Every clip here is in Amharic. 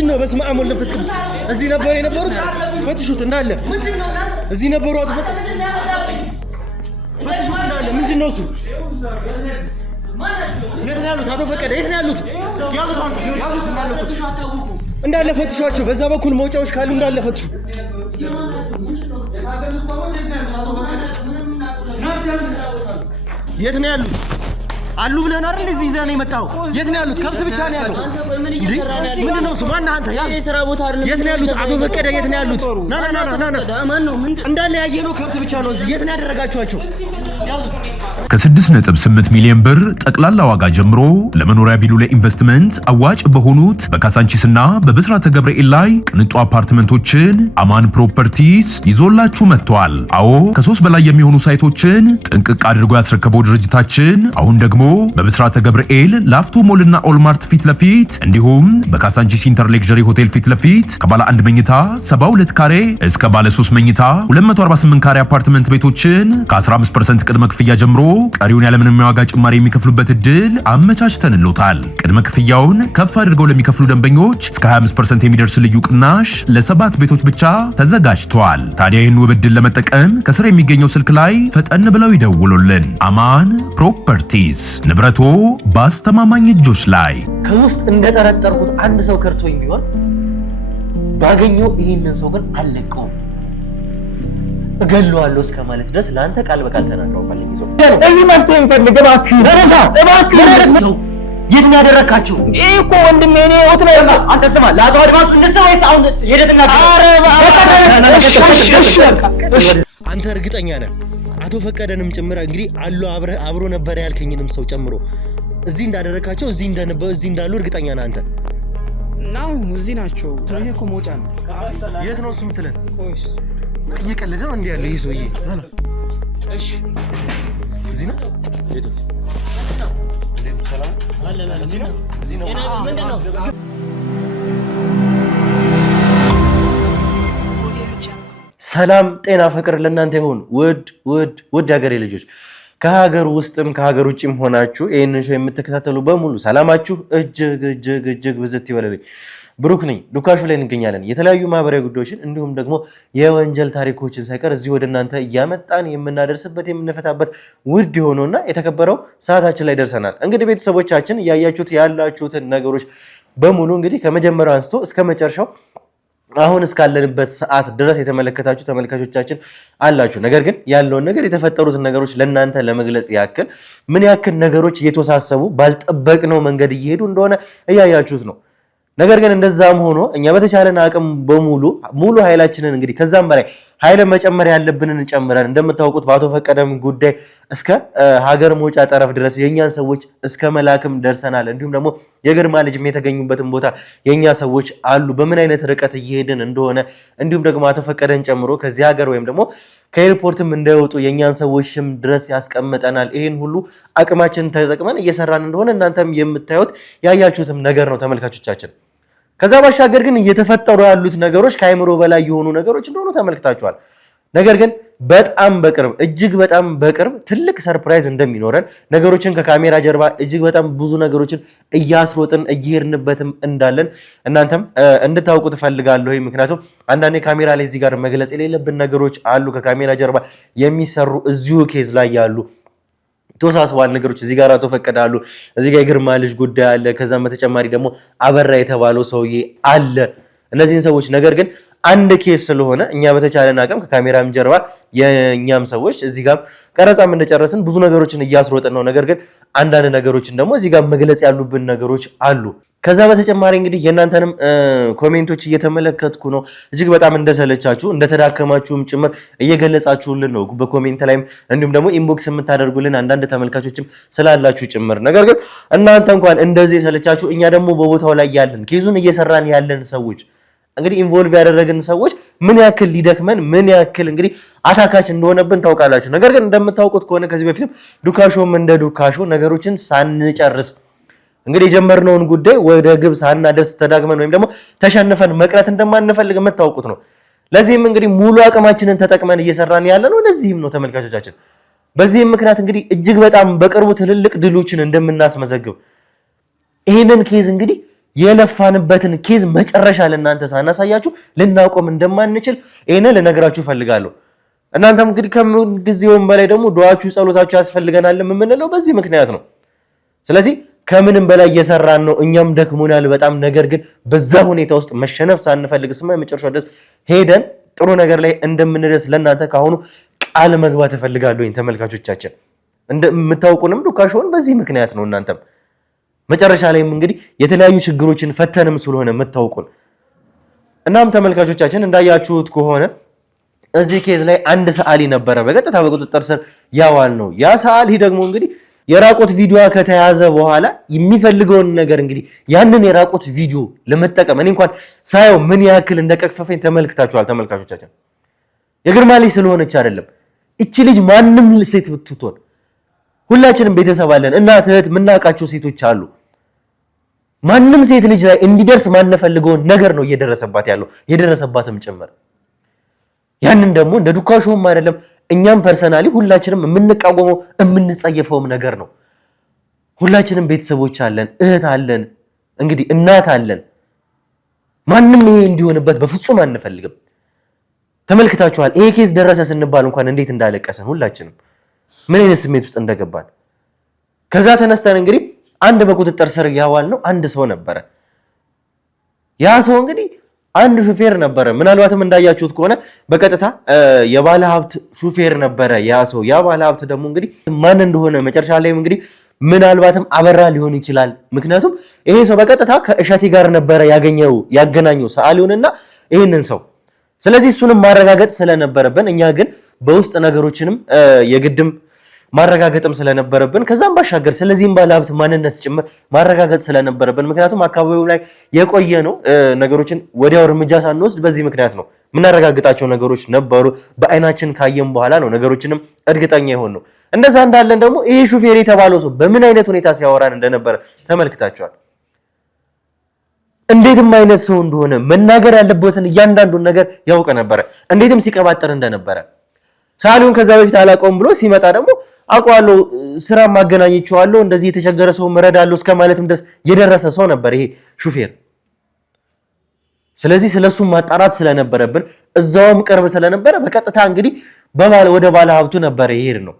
ምንድነው? በስመ አብ ወወልድ ወመንፈስ ቅዱስ እዚህ ነበር የነበሩት ፈትሹት እንዳለ እዚህ ነበሩ አጥፈት ፈትሹት እንዳለ ምንድነው እሱ የት ነው ያሉት? አቶ ፈቀደ የት ነው ያሉት? ያዙት እንዳለ ፈትሿቸው። በዛ በኩል መውጫዎች ካሉ እንዳለ ፈትሹ። የት ነው ያሉት? አሉ ብለን አይደል እንደዚህ ይዘህ ነው የመጣው? የት ነው ያሉት? ከብት ብቻ ነው ያሉት። ምንድነው እሱ? ማን አንተ? ያ የሥራ ቦታ አይደለም። የት ነው ያሉት? አቶ ፈቀደ የት ነው ያሉት? ና ማን ነው? እንዳለ ያየነው ከብት ብቻ ነው። እዚህ የት ነው ያደረጋችኋቸው? ከ6.8 ሚሊዮን ብር ጠቅላላ ዋጋ ጀምሮ ለመኖሪያ ቢሉ ለኢንቨስትመንት አዋጭ በሆኑት በካሳንቺስና በብስራተ ገብርኤል ላይ ቅንጡ አፓርትመንቶችን አማን ፕሮፐርቲስ ይዞላችሁ መጥቷል። አዎ ከ3 በላይ የሚሆኑ ሳይቶችን ጥንቅቅ አድርጎ ያስረከበው ድርጅታችን አሁን ደግሞ በብስራተ ገብርኤል ላፍቶ ሞልና ኦልማርት ፊት ለፊት እንዲሁም በካሳንቺስ ኢንተር ሌክዠሪ ሆቴል ፊት ለፊት ከባለ 1 መኝታ 72 ካሬ እስከ ባለ 3 መኝታ 248 ካሬ አፓርትመንት ቤቶችን ከ15% ቅድመ ክፍያ ጀምሮ ቀሪውን ያለምንም ዋጋ ጭማሪ የሚከፍሉበት እድል አመቻችተንልዎታል። ቅድመ ክፍያውን ከፍ አድርገው ለሚከፍሉ ደንበኞች እስከ 25% የሚደርስ ልዩ ቅናሽ ለ7 ቤቶች ብቻ ተዘጋጅቷል። ታዲያ ይህን ውብ እድል ለመጠቀም ከስር የሚገኘው ስልክ ላይ ፈጠን ብለው ይደውሉልን። አማን ፕሮፐርቲስ ንብረቶ በአስተማማኝ እጆች ላይ። ከውስጥ እንደጠረጠርኩት አንድ ሰው ከርቶኝ ቢሆን ባገኘው ይህንን ሰው ግን አልለቀውም እገለዋለሁ እስከ ማለት ድረስ ለአንተ ቃል በቃል ተናግረው ፈልግ ይዞ እዚህ መፍትሄ እንፈልግ እባክህ ተነሳ እባክህ የት ነው ያደረካቸው? እኮ ወንድሜ እኔ ወት ላይ አንተ ስማ ለአቶ አድማስ እንደሰወይስ አሁን ሄደትና አንተ እርግጠኛ ነህ? አቶ ፈቀደንም ጭምር እንግዲህ አሉ አብሮ ነበር ያልከኝንም ሰው ጨምሮ እዚህ እንዳደረካቸው እዚህ እንዳሉ እርግጠኛ ነህ አንተ? ናው እዚህ ናቸው። ስለዚህ እኮ ሞጫ ነው። የት ነው እሱ የምትለን? እየቀለደ ነው እንዴ ያለው ይሄ ሰውዬ? እሺ እዚህ ነው ቤቶች ሰላም አለ እዚህ ነው ምንድነው? ሰላም ጤና ፍቅር ለእናንተ ይሁን ውድ ሀገሬ ልጆች ከሀገር ውስጥም ከሀገር ውጭም ሆናችሁ ይሄንን ሾው የምትከታተሉ በሙሉ ሰላማችሁ እጅግ ብዝት ይበልልኝ። ብሩክ ነኝ። ዱካሾ ላይ እንገኛለን። የተለያዩ ማህበራዊ ጉዳዮችን እንዲሁም ደግሞ የወንጀል ታሪኮችን ሳይቀር እዚህ ወደ እናንተ እያመጣን የምናደርስበት የምንፈታበት ውድ የሆነውና የተከበረው ሰዓታችን ላይ ደርሰናል። እንግዲህ ቤተሰቦቻችን እያያችሁት ያላችሁትን ነገሮች በሙሉ እንግዲህ ከመጀመሪያው አንስቶ እስከ መጨረሻው አሁን እስካለንበት ሰዓት ድረስ የተመለከታችሁ ተመልካቾቻችን አላችሁ። ነገር ግን ያለውን ነገር የተፈጠሩትን ነገሮች ለእናንተ ለመግለጽ ያክል ምን ያክል ነገሮች እየተወሳሰቡ ባልጠበቅነው መንገድ እየሄዱ እንደሆነ እያያችሁት ነው። ነገር ግን እንደዛም ሆኖ እኛ በተቻለን አቅም በሙሉ ሙሉ ኃይላችንን እንግዲህ ከዛም በላይ ኃይል መጨመር ያለብንን ጨምረን እንደምታውቁት በአቶ ፈቀደም ጉዳይ እስከ ሀገር መውጫ ጠረፍ ድረስ የኛን ሰዎች እስከ መላክም ደርሰናል። እንዲሁም ደግሞ የግርማ ልጅም የተገኙበትን ቦታ የኛ ሰዎች አሉ። በምን አይነት ርቀት እየሄድን እንደሆነ እንዲሁም ደግሞ አቶ ፈቀደን ጨምሮ ከዚህ ሀገር ወይም ደግሞ ከኤርፖርትም እንዳይወጡ የኛን ሰዎችም ድረስ ያስቀምጠናል። ይሄን ሁሉ አቅማችንን ተጠቅመን እየሰራን እንደሆነ እናንተም የምታዩት ያያችሁትም ነገር ነው ተመልካቾቻችን። ከዛ ባሻገር ግን እየተፈጠሩ ያሉት ነገሮች ከአይምሮ በላይ የሆኑ ነገሮች እንደሆኑ ተመልክታችኋል። ነገር ግን በጣም በቅርብ እጅግ በጣም በቅርብ ትልቅ ሰርፕራይዝ እንደሚኖረን ነገሮችን ከካሜራ ጀርባ እጅግ በጣም ብዙ ነገሮችን እያስሮጥን እየሄድንበትም እንዳለን እናንተም እንድታውቁ ትፈልጋለሁ። ምክንያቱም አንዳንዴ ካሜራ ላይ እዚህ ጋር መግለጽ የሌለብን ነገሮች አሉ። ከካሜራ ጀርባ የሚሰሩ እዚሁ ኬዝ ላይ ያሉ ተወሳስቧል ነገሮች እዚህ ጋር አቶ ፈቀደ አሉ። እዚህ ጋር የግርማ ልጅ ጉዳይ አለ። ከዛም በተጨማሪ ደግሞ አበራ የተባለው ሰውዬ አለ። እነዚህን ሰዎች ነገር ግን አንድ ኬስ ስለሆነ እኛ በተቻለን አቅም ከካሜራም ጀርባ የኛም ሰዎች እዚህ ጋር ቀረጻም እንደጨረስን ብዙ ነገሮችን እያስሮጥን ነው። ነገር ግን አንዳንድ ነገሮችን ደግሞ እዚህ ጋር መግለጽ ያሉብን ነገሮች አሉ። ከዛ በተጨማሪ እንግዲህ የእናንተንም ኮሜንቶች እየተመለከትኩ ነው። እጅግ በጣም እንደሰለቻችሁ እንደተዳከማችሁም ጭምር እየገለጻችሁልን ነው በኮሜንት ላይም እንዲሁም ደግሞ ኢንቦክስ የምታደርጉልን አንዳንድ ተመልካቾችም ስላላችሁ ጭምር። ነገር ግን እናንተ እንኳን እንደዚህ የሰለቻችሁ እኛ ደግሞ በቦታው ላይ ያለን ኬዙን እየሰራን ያለን ሰዎች እንግዲህ ኢንቮልቭ ያደረግን ሰዎች ምን ያክል ሊደክመን ምን ያክል እንግዲህ አታካች እንደሆነብን ታውቃላችሁ። ነገር ግን እንደምታውቁት ከሆነ ከዚህ በፊትም ዱካሾም እንደ ዱካሾ ነገሮችን ሳንጨርስ እንግዲህ የጀመርነውን ጉዳይ ወደ ግብ ሳናደርስ ተዳግመን ወይም ደግሞ ተሸንፈን መቅረት እንደማንፈልግ የምታውቁት ነው። ለዚህም እንግዲህ ሙሉ አቅማችንን ተጠቅመን እየሰራን ያለ ነው። ለዚህም ነው ተመልካቾቻችን በዚህም ምክንያት እንግዲህ እጅግ በጣም በቅርቡ ትልልቅ ድሎችን እንደምናስመዘግብ ይሄንን ኬዝ እንግዲህ የለፋንበትን ኬዝ መጨረሻ ለእናንተ ሳናሳያችሁ ልናቆም እንደማንችል ይሄንን ልነግራችሁ ፈልጋለሁ። እናንተም እንግዲህ ከምንጊዜውም በላይ ደግሞ ዱዓችሁ ጸሎታችሁ ያስፈልገናል የምንለው በዚህ ምክንያት ነው። ስለዚህ ከምንም በላይ እየሰራን ነው፣ እኛም ደክሞናል በጣም። ነገር ግን በዛ ሁኔታ ውስጥ መሸነፍ ሳንፈልግ እስከ መጨረሻው ድረስ ሄደን ጥሩ ነገር ላይ እንደምንደርስ ለእናንተ ካሁኑ ቃል መግባት እፈልጋለሁ። ተመልካቾቻችን እንደምታውቁንም ዱካሾን በዚህ ምክንያት ነው። እናንተም መጨረሻ ላይም እንግዲህ የተለያዩ ችግሮችን ፈተንም ስለሆነ የምታውቁን። እናም ተመልካቾቻችን እንዳያችሁት ከሆነ እዚህ ኬዝ ላይ አንድ ሰዓሊ ነበረ በቀጥታ በቁጥጥር ስር ያዋል ነው። ያ ሰዓሊ ደግሞ እንግዲህ የራቆት ቪዲዮ ከተያዘ በኋላ የሚፈልገውን ነገር እንግዲህ ያንን የራቆት ቪዲዮ ለመጠቀም እኔ እንኳን ሳየው ምን ያክል እንደቀፈፈኝ ተመልክታችኋል ተመልካቾቻችን። የግርማ ልጅ ስለሆነች አይደለም እቺ ልጅ ማንም ሴት ብትሆን ሁላችንም ቤተሰብ አለን፣ እናት እህት የምናውቃቸው ሴቶች አሉ። ማንም ሴት ልጅ ላይ እንዲደርስ ማንፈልገውን ነገር ነው እየደረሰባት ያለው የደረሰባትም ጭምር። ያንን ደግሞ እንደ ዱካሾም አይደለም እኛም ፐርሰናሊ ሁላችንም የምንቃወመው የምንጸየፈውም ነገር ነው። ሁላችንም ቤተሰቦች አለን፣ እህት አለን፣ እንግዲህ እናት አለን። ማንም ይሄ እንዲሆንበት በፍጹም አንፈልግም። ተመልክታችኋል። ይሄ ኬዝ ደረሰ ስንባል እንኳን እንዴት እንዳለቀሰን ሁላችንም ምን አይነት ስሜት ውስጥ እንደገባን። ከዛ ተነስተን እንግዲህ አንድ በቁጥጥር ስር ያዋል ነው አንድ ሰው ነበረ። ያ ሰው እንግዲህ አንድ ሹፌር ነበረ። ምናልባትም እንዳያችሁት ከሆነ በቀጥታ የባለ ሀብት ሹፌር ነበረ ያ ሰው። ያ ባለ ሀብት ደግሞ እንግዲህ ማን እንደሆነ መጨረሻ ላይ እንግዲህ ምናልባትም አበራ ሊሆን ይችላል። ምክንያቱም ይሄ ሰው በቀጥታ ከእሸቴ ጋር ነበረ ያገናኘው ሰዓሊውንና ይህንን ሰው። ስለዚህ እሱንም ማረጋገጥ ስለነበረብን እኛ ግን በውስጥ ነገሮችንም የግድም ማረጋገጥም ስለነበረብን ከዛም ባሻገር ስለዚህም ባለሀብት ማንነት ጭምር ማረጋገጥ ስለነበረብን ምክንያቱም አካባቢው ላይ የቆየ ነው ነገሮችን ወዲያው እርምጃ ሳንወስድ በዚህ ምክንያት ነው የምናረጋግጣቸው ነገሮች ነበሩ። በአይናችን ካየም በኋላ ነው ነገሮችንም እርግጠኛ የሆን ነው። እንደዛ እንዳለን ደግሞ ይሄ ሹፌር የተባለው ሰው በምን አይነት ሁኔታ ሲያወራን እንደነበረ ተመልክታችኋል። እንዴትም አይነት ሰው እንደሆነ መናገር ያለበትን እያንዳንዱን ነገር ያውቅ ነበረ። እንዴትም ሲቀባጠር እንደነበረ ሳሊውን ከዛ በፊት አላውቀውም ብሎ ሲመጣ ደግሞ አውቀዋለሁ፣ ስራ ማገናኘቸዋለሁ፣ እንደዚህ የተቸገረ ሰው መረዳለሁ እስከ ማለትም ድረስ የደረሰ ሰው ነበር ይሄ ሹፌር። ስለዚህ ስለሱ ማጣራት ስለነበረብን እዛውም ቅርብ ስለነበረ በቀጥታ እንግዲህ ወደ ባለ ሀብቱ ነበር ይሄድ ነው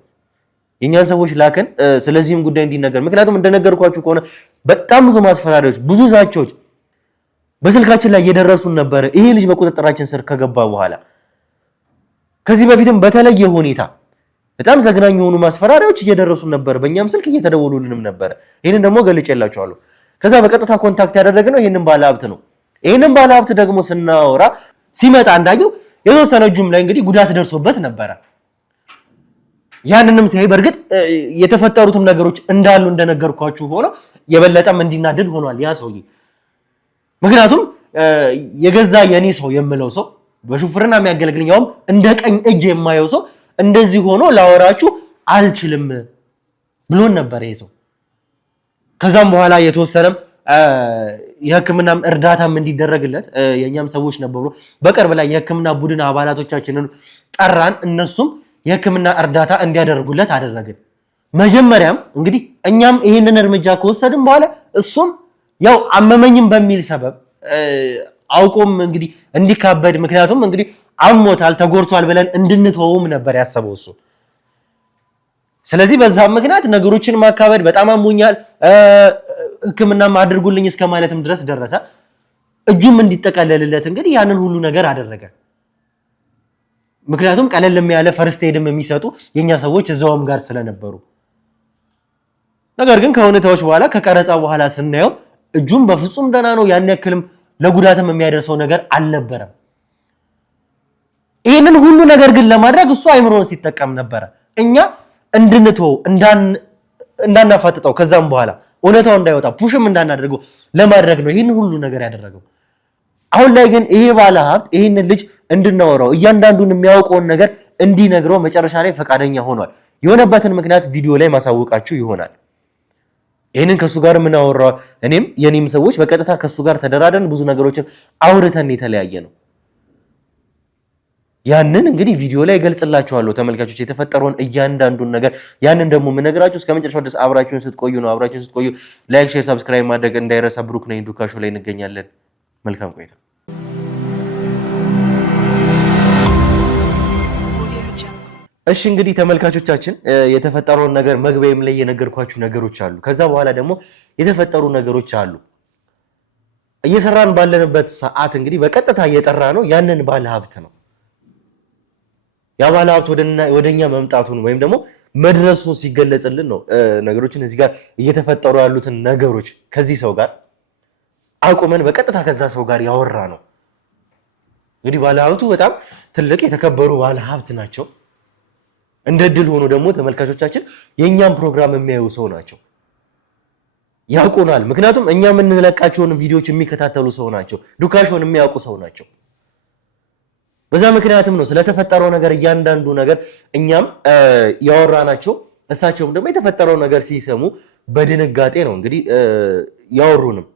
የኛን ሰዎች ላከን ስለዚህም ጉዳይ እንዲነገር። ምክንያቱም እንደነገርኳችሁ ከሆነ በጣም ብዙ ማስፈራሪያዎች፣ ብዙ ዛቻዎች በስልካችን ላይ እየደረሱን ነበር ይሄ ልጅ በቁጥጥራችን ስር ከገባ በኋላ። ከዚህ በፊትም በተለየ ሁኔታ በጣም ዘግናኝ የሆኑ ማስፈራሪያዎች እየደረሱን ነበር፣ በእኛም ስልክ እየተደወሉልንም ነበር። ይሄንን ደግሞ ገልጬላችኋለሁ። ከዛ በቀጥታ ኮንታክት ያደረግነው ይሄንን ባለሀብት ነው። ይሄንን ባለሀብት ደግሞ ስናወራ ሲመጣ እንዳየው የተወሰነ እጁም ላይ እንግዲህ ጉዳት ደርሶበት ነበረ። ያንንም ሲያይ በእርግጥ የተፈጠሩትም ነገሮች እንዳሉ እንደነገርኳችሁ ሆኖ የበለጠም እንዲናደድ ሆኗል ያ ሰውዬ። ምክንያቱም የገዛ የኔ ሰው የምለው ሰው በሹፍርና የሚያገለግልኛውም እንደ ቀኝ እጅ የማየው ሰው እንደዚህ ሆኖ ላወራችሁ አልችልም ብሎን ነበር ይሄ ሰው። ከዛም በኋላ የተወሰነም የሕክምናም እርዳታም እንዲደረግለት የኛም ሰዎች ነበሩ በቅርብ ላይ የሕክምና ቡድን አባላቶቻችንን ጠራን። እነሱም የሕክምና እርዳታ እንዲያደርጉለት አደረግን። መጀመሪያም እንግዲህ እኛም ይሄንን እርምጃ ከወሰድን በኋላ እሱም ያው አመመኝም በሚል ሰበብ አውቆም እንግዲህ እንዲካበድ ምክንያቱም እንግዲህ አሞታል ተጎርቷል ብለን እንድንተውም ነበር ያሰበው እሱ። ስለዚህ በዛም ምክንያት ነገሮችን ማካበድ በጣም አሞኛል ሕክምናም አድርጉልኝ እስከ ማለትም ድረስ ደረሰ። እጁም እንዲጠቀለልለት እንግዲህ ያንን ሁሉ ነገር አደረገ። ምክንያቱም ቀለልም ያለ ፈርስት ኤድም የሚሰጡ የኛ ሰዎች እዛውም ጋር ስለነበሩ። ነገር ግን ከሁኔታዎች በኋላ ከቀረጻ በኋላ ስናየው እጁም በፍጹም ደህና ነው፣ ያን ያክልም ለጉዳትም የሚያደርሰው ነገር አልነበረም። ይህንን ሁሉ ነገር ግን ለማድረግ እሱ አይምሮን ሲጠቀም ነበረ። እኛ እንድንተው እንዳናፋጥጠው ከዛም በኋላ እውነታው እንዳይወጣ ፑሽም እንዳናደርገው ለማድረግ ነው ይህን ሁሉ ነገር ያደረገው። አሁን ላይ ግን ይሄ ባለ ሀብት ይህንን ልጅ እንድናወራው እያንዳንዱን የሚያውቀውን ነገር እንዲነግረው መጨረሻ ላይ ፈቃደኛ ሆኗል። የሆነበትን ምክንያት ቪዲዮ ላይ ማሳወቃችሁ ይሆናል። ይህንን ከሱ ጋር የምናወራው እኔም የኔም ሰዎች በቀጥታ ከሱ ጋር ተደራደን ብዙ ነገሮችን አውርተን የተለያየ ነው። ያንን እንግዲህ ቪዲዮ ላይ ገልጽላችኋለሁ ተመልካቾች የተፈጠረውን እያንዳንዱን ነገር ያንን ደግሞ ምነግራችሁ እስከ መጨረሻው ድረስ አብራችሁን ስትቆዩ ነው አብራችሁን ስትቆዩ ላይክ ሼር ሰብስክራይብ ማድረግ እንዳይረሳ ብሩክ ነኝ ዱካሾ ላይ እንገኛለን መልካም ቆይታ እሺ እንግዲህ ተመልካቾቻችን የተፈጠረውን ነገር መግቢያም ላይ የነገርኳችሁ ነገሮች አሉ ከዛ በኋላ ደግሞ የተፈጠሩ ነገሮች አሉ እየሰራን ባለንበት ሰዓት እንግዲህ በቀጥታ እየጠራ ነው ያንን ባለ ሀብት ነው ያ ባለ ሀብት ወደኛ መምጣቱን ወይም ደግሞ መድረሱን ሲገለጽልን ነው ነገሮችን እዚህ ጋር እየተፈጠሩ ያሉትን ነገሮች ከዚህ ሰው ጋር አቁመን በቀጥታ ከዛ ሰው ጋር ያወራ ነው እንግዲህ ባለ ሀብቱ በጣም ትልቅ የተከበሩ ባለ ሀብት ናቸው እንደ ድል ሆኖ ደግሞ ተመልካቾቻችን የኛን ፕሮግራም የሚያዩ ሰው ናቸው ያውቁናል ምክንያቱም እኛ የምንለቃቸውን ቪዲዮዎች የሚከታተሉ ሰው ናቸው ዱካሾን የሚያውቁ ሰው ናቸው በዛ ምክንያቱም ነው ስለተፈጠረው ነገር እያንዳንዱ ነገር እኛም ያወራናቸው እሳቸውም ደግሞ የተፈጠረው ነገር ሲሰሙ በድንጋጤ ነው እንግዲህ ያወሩንም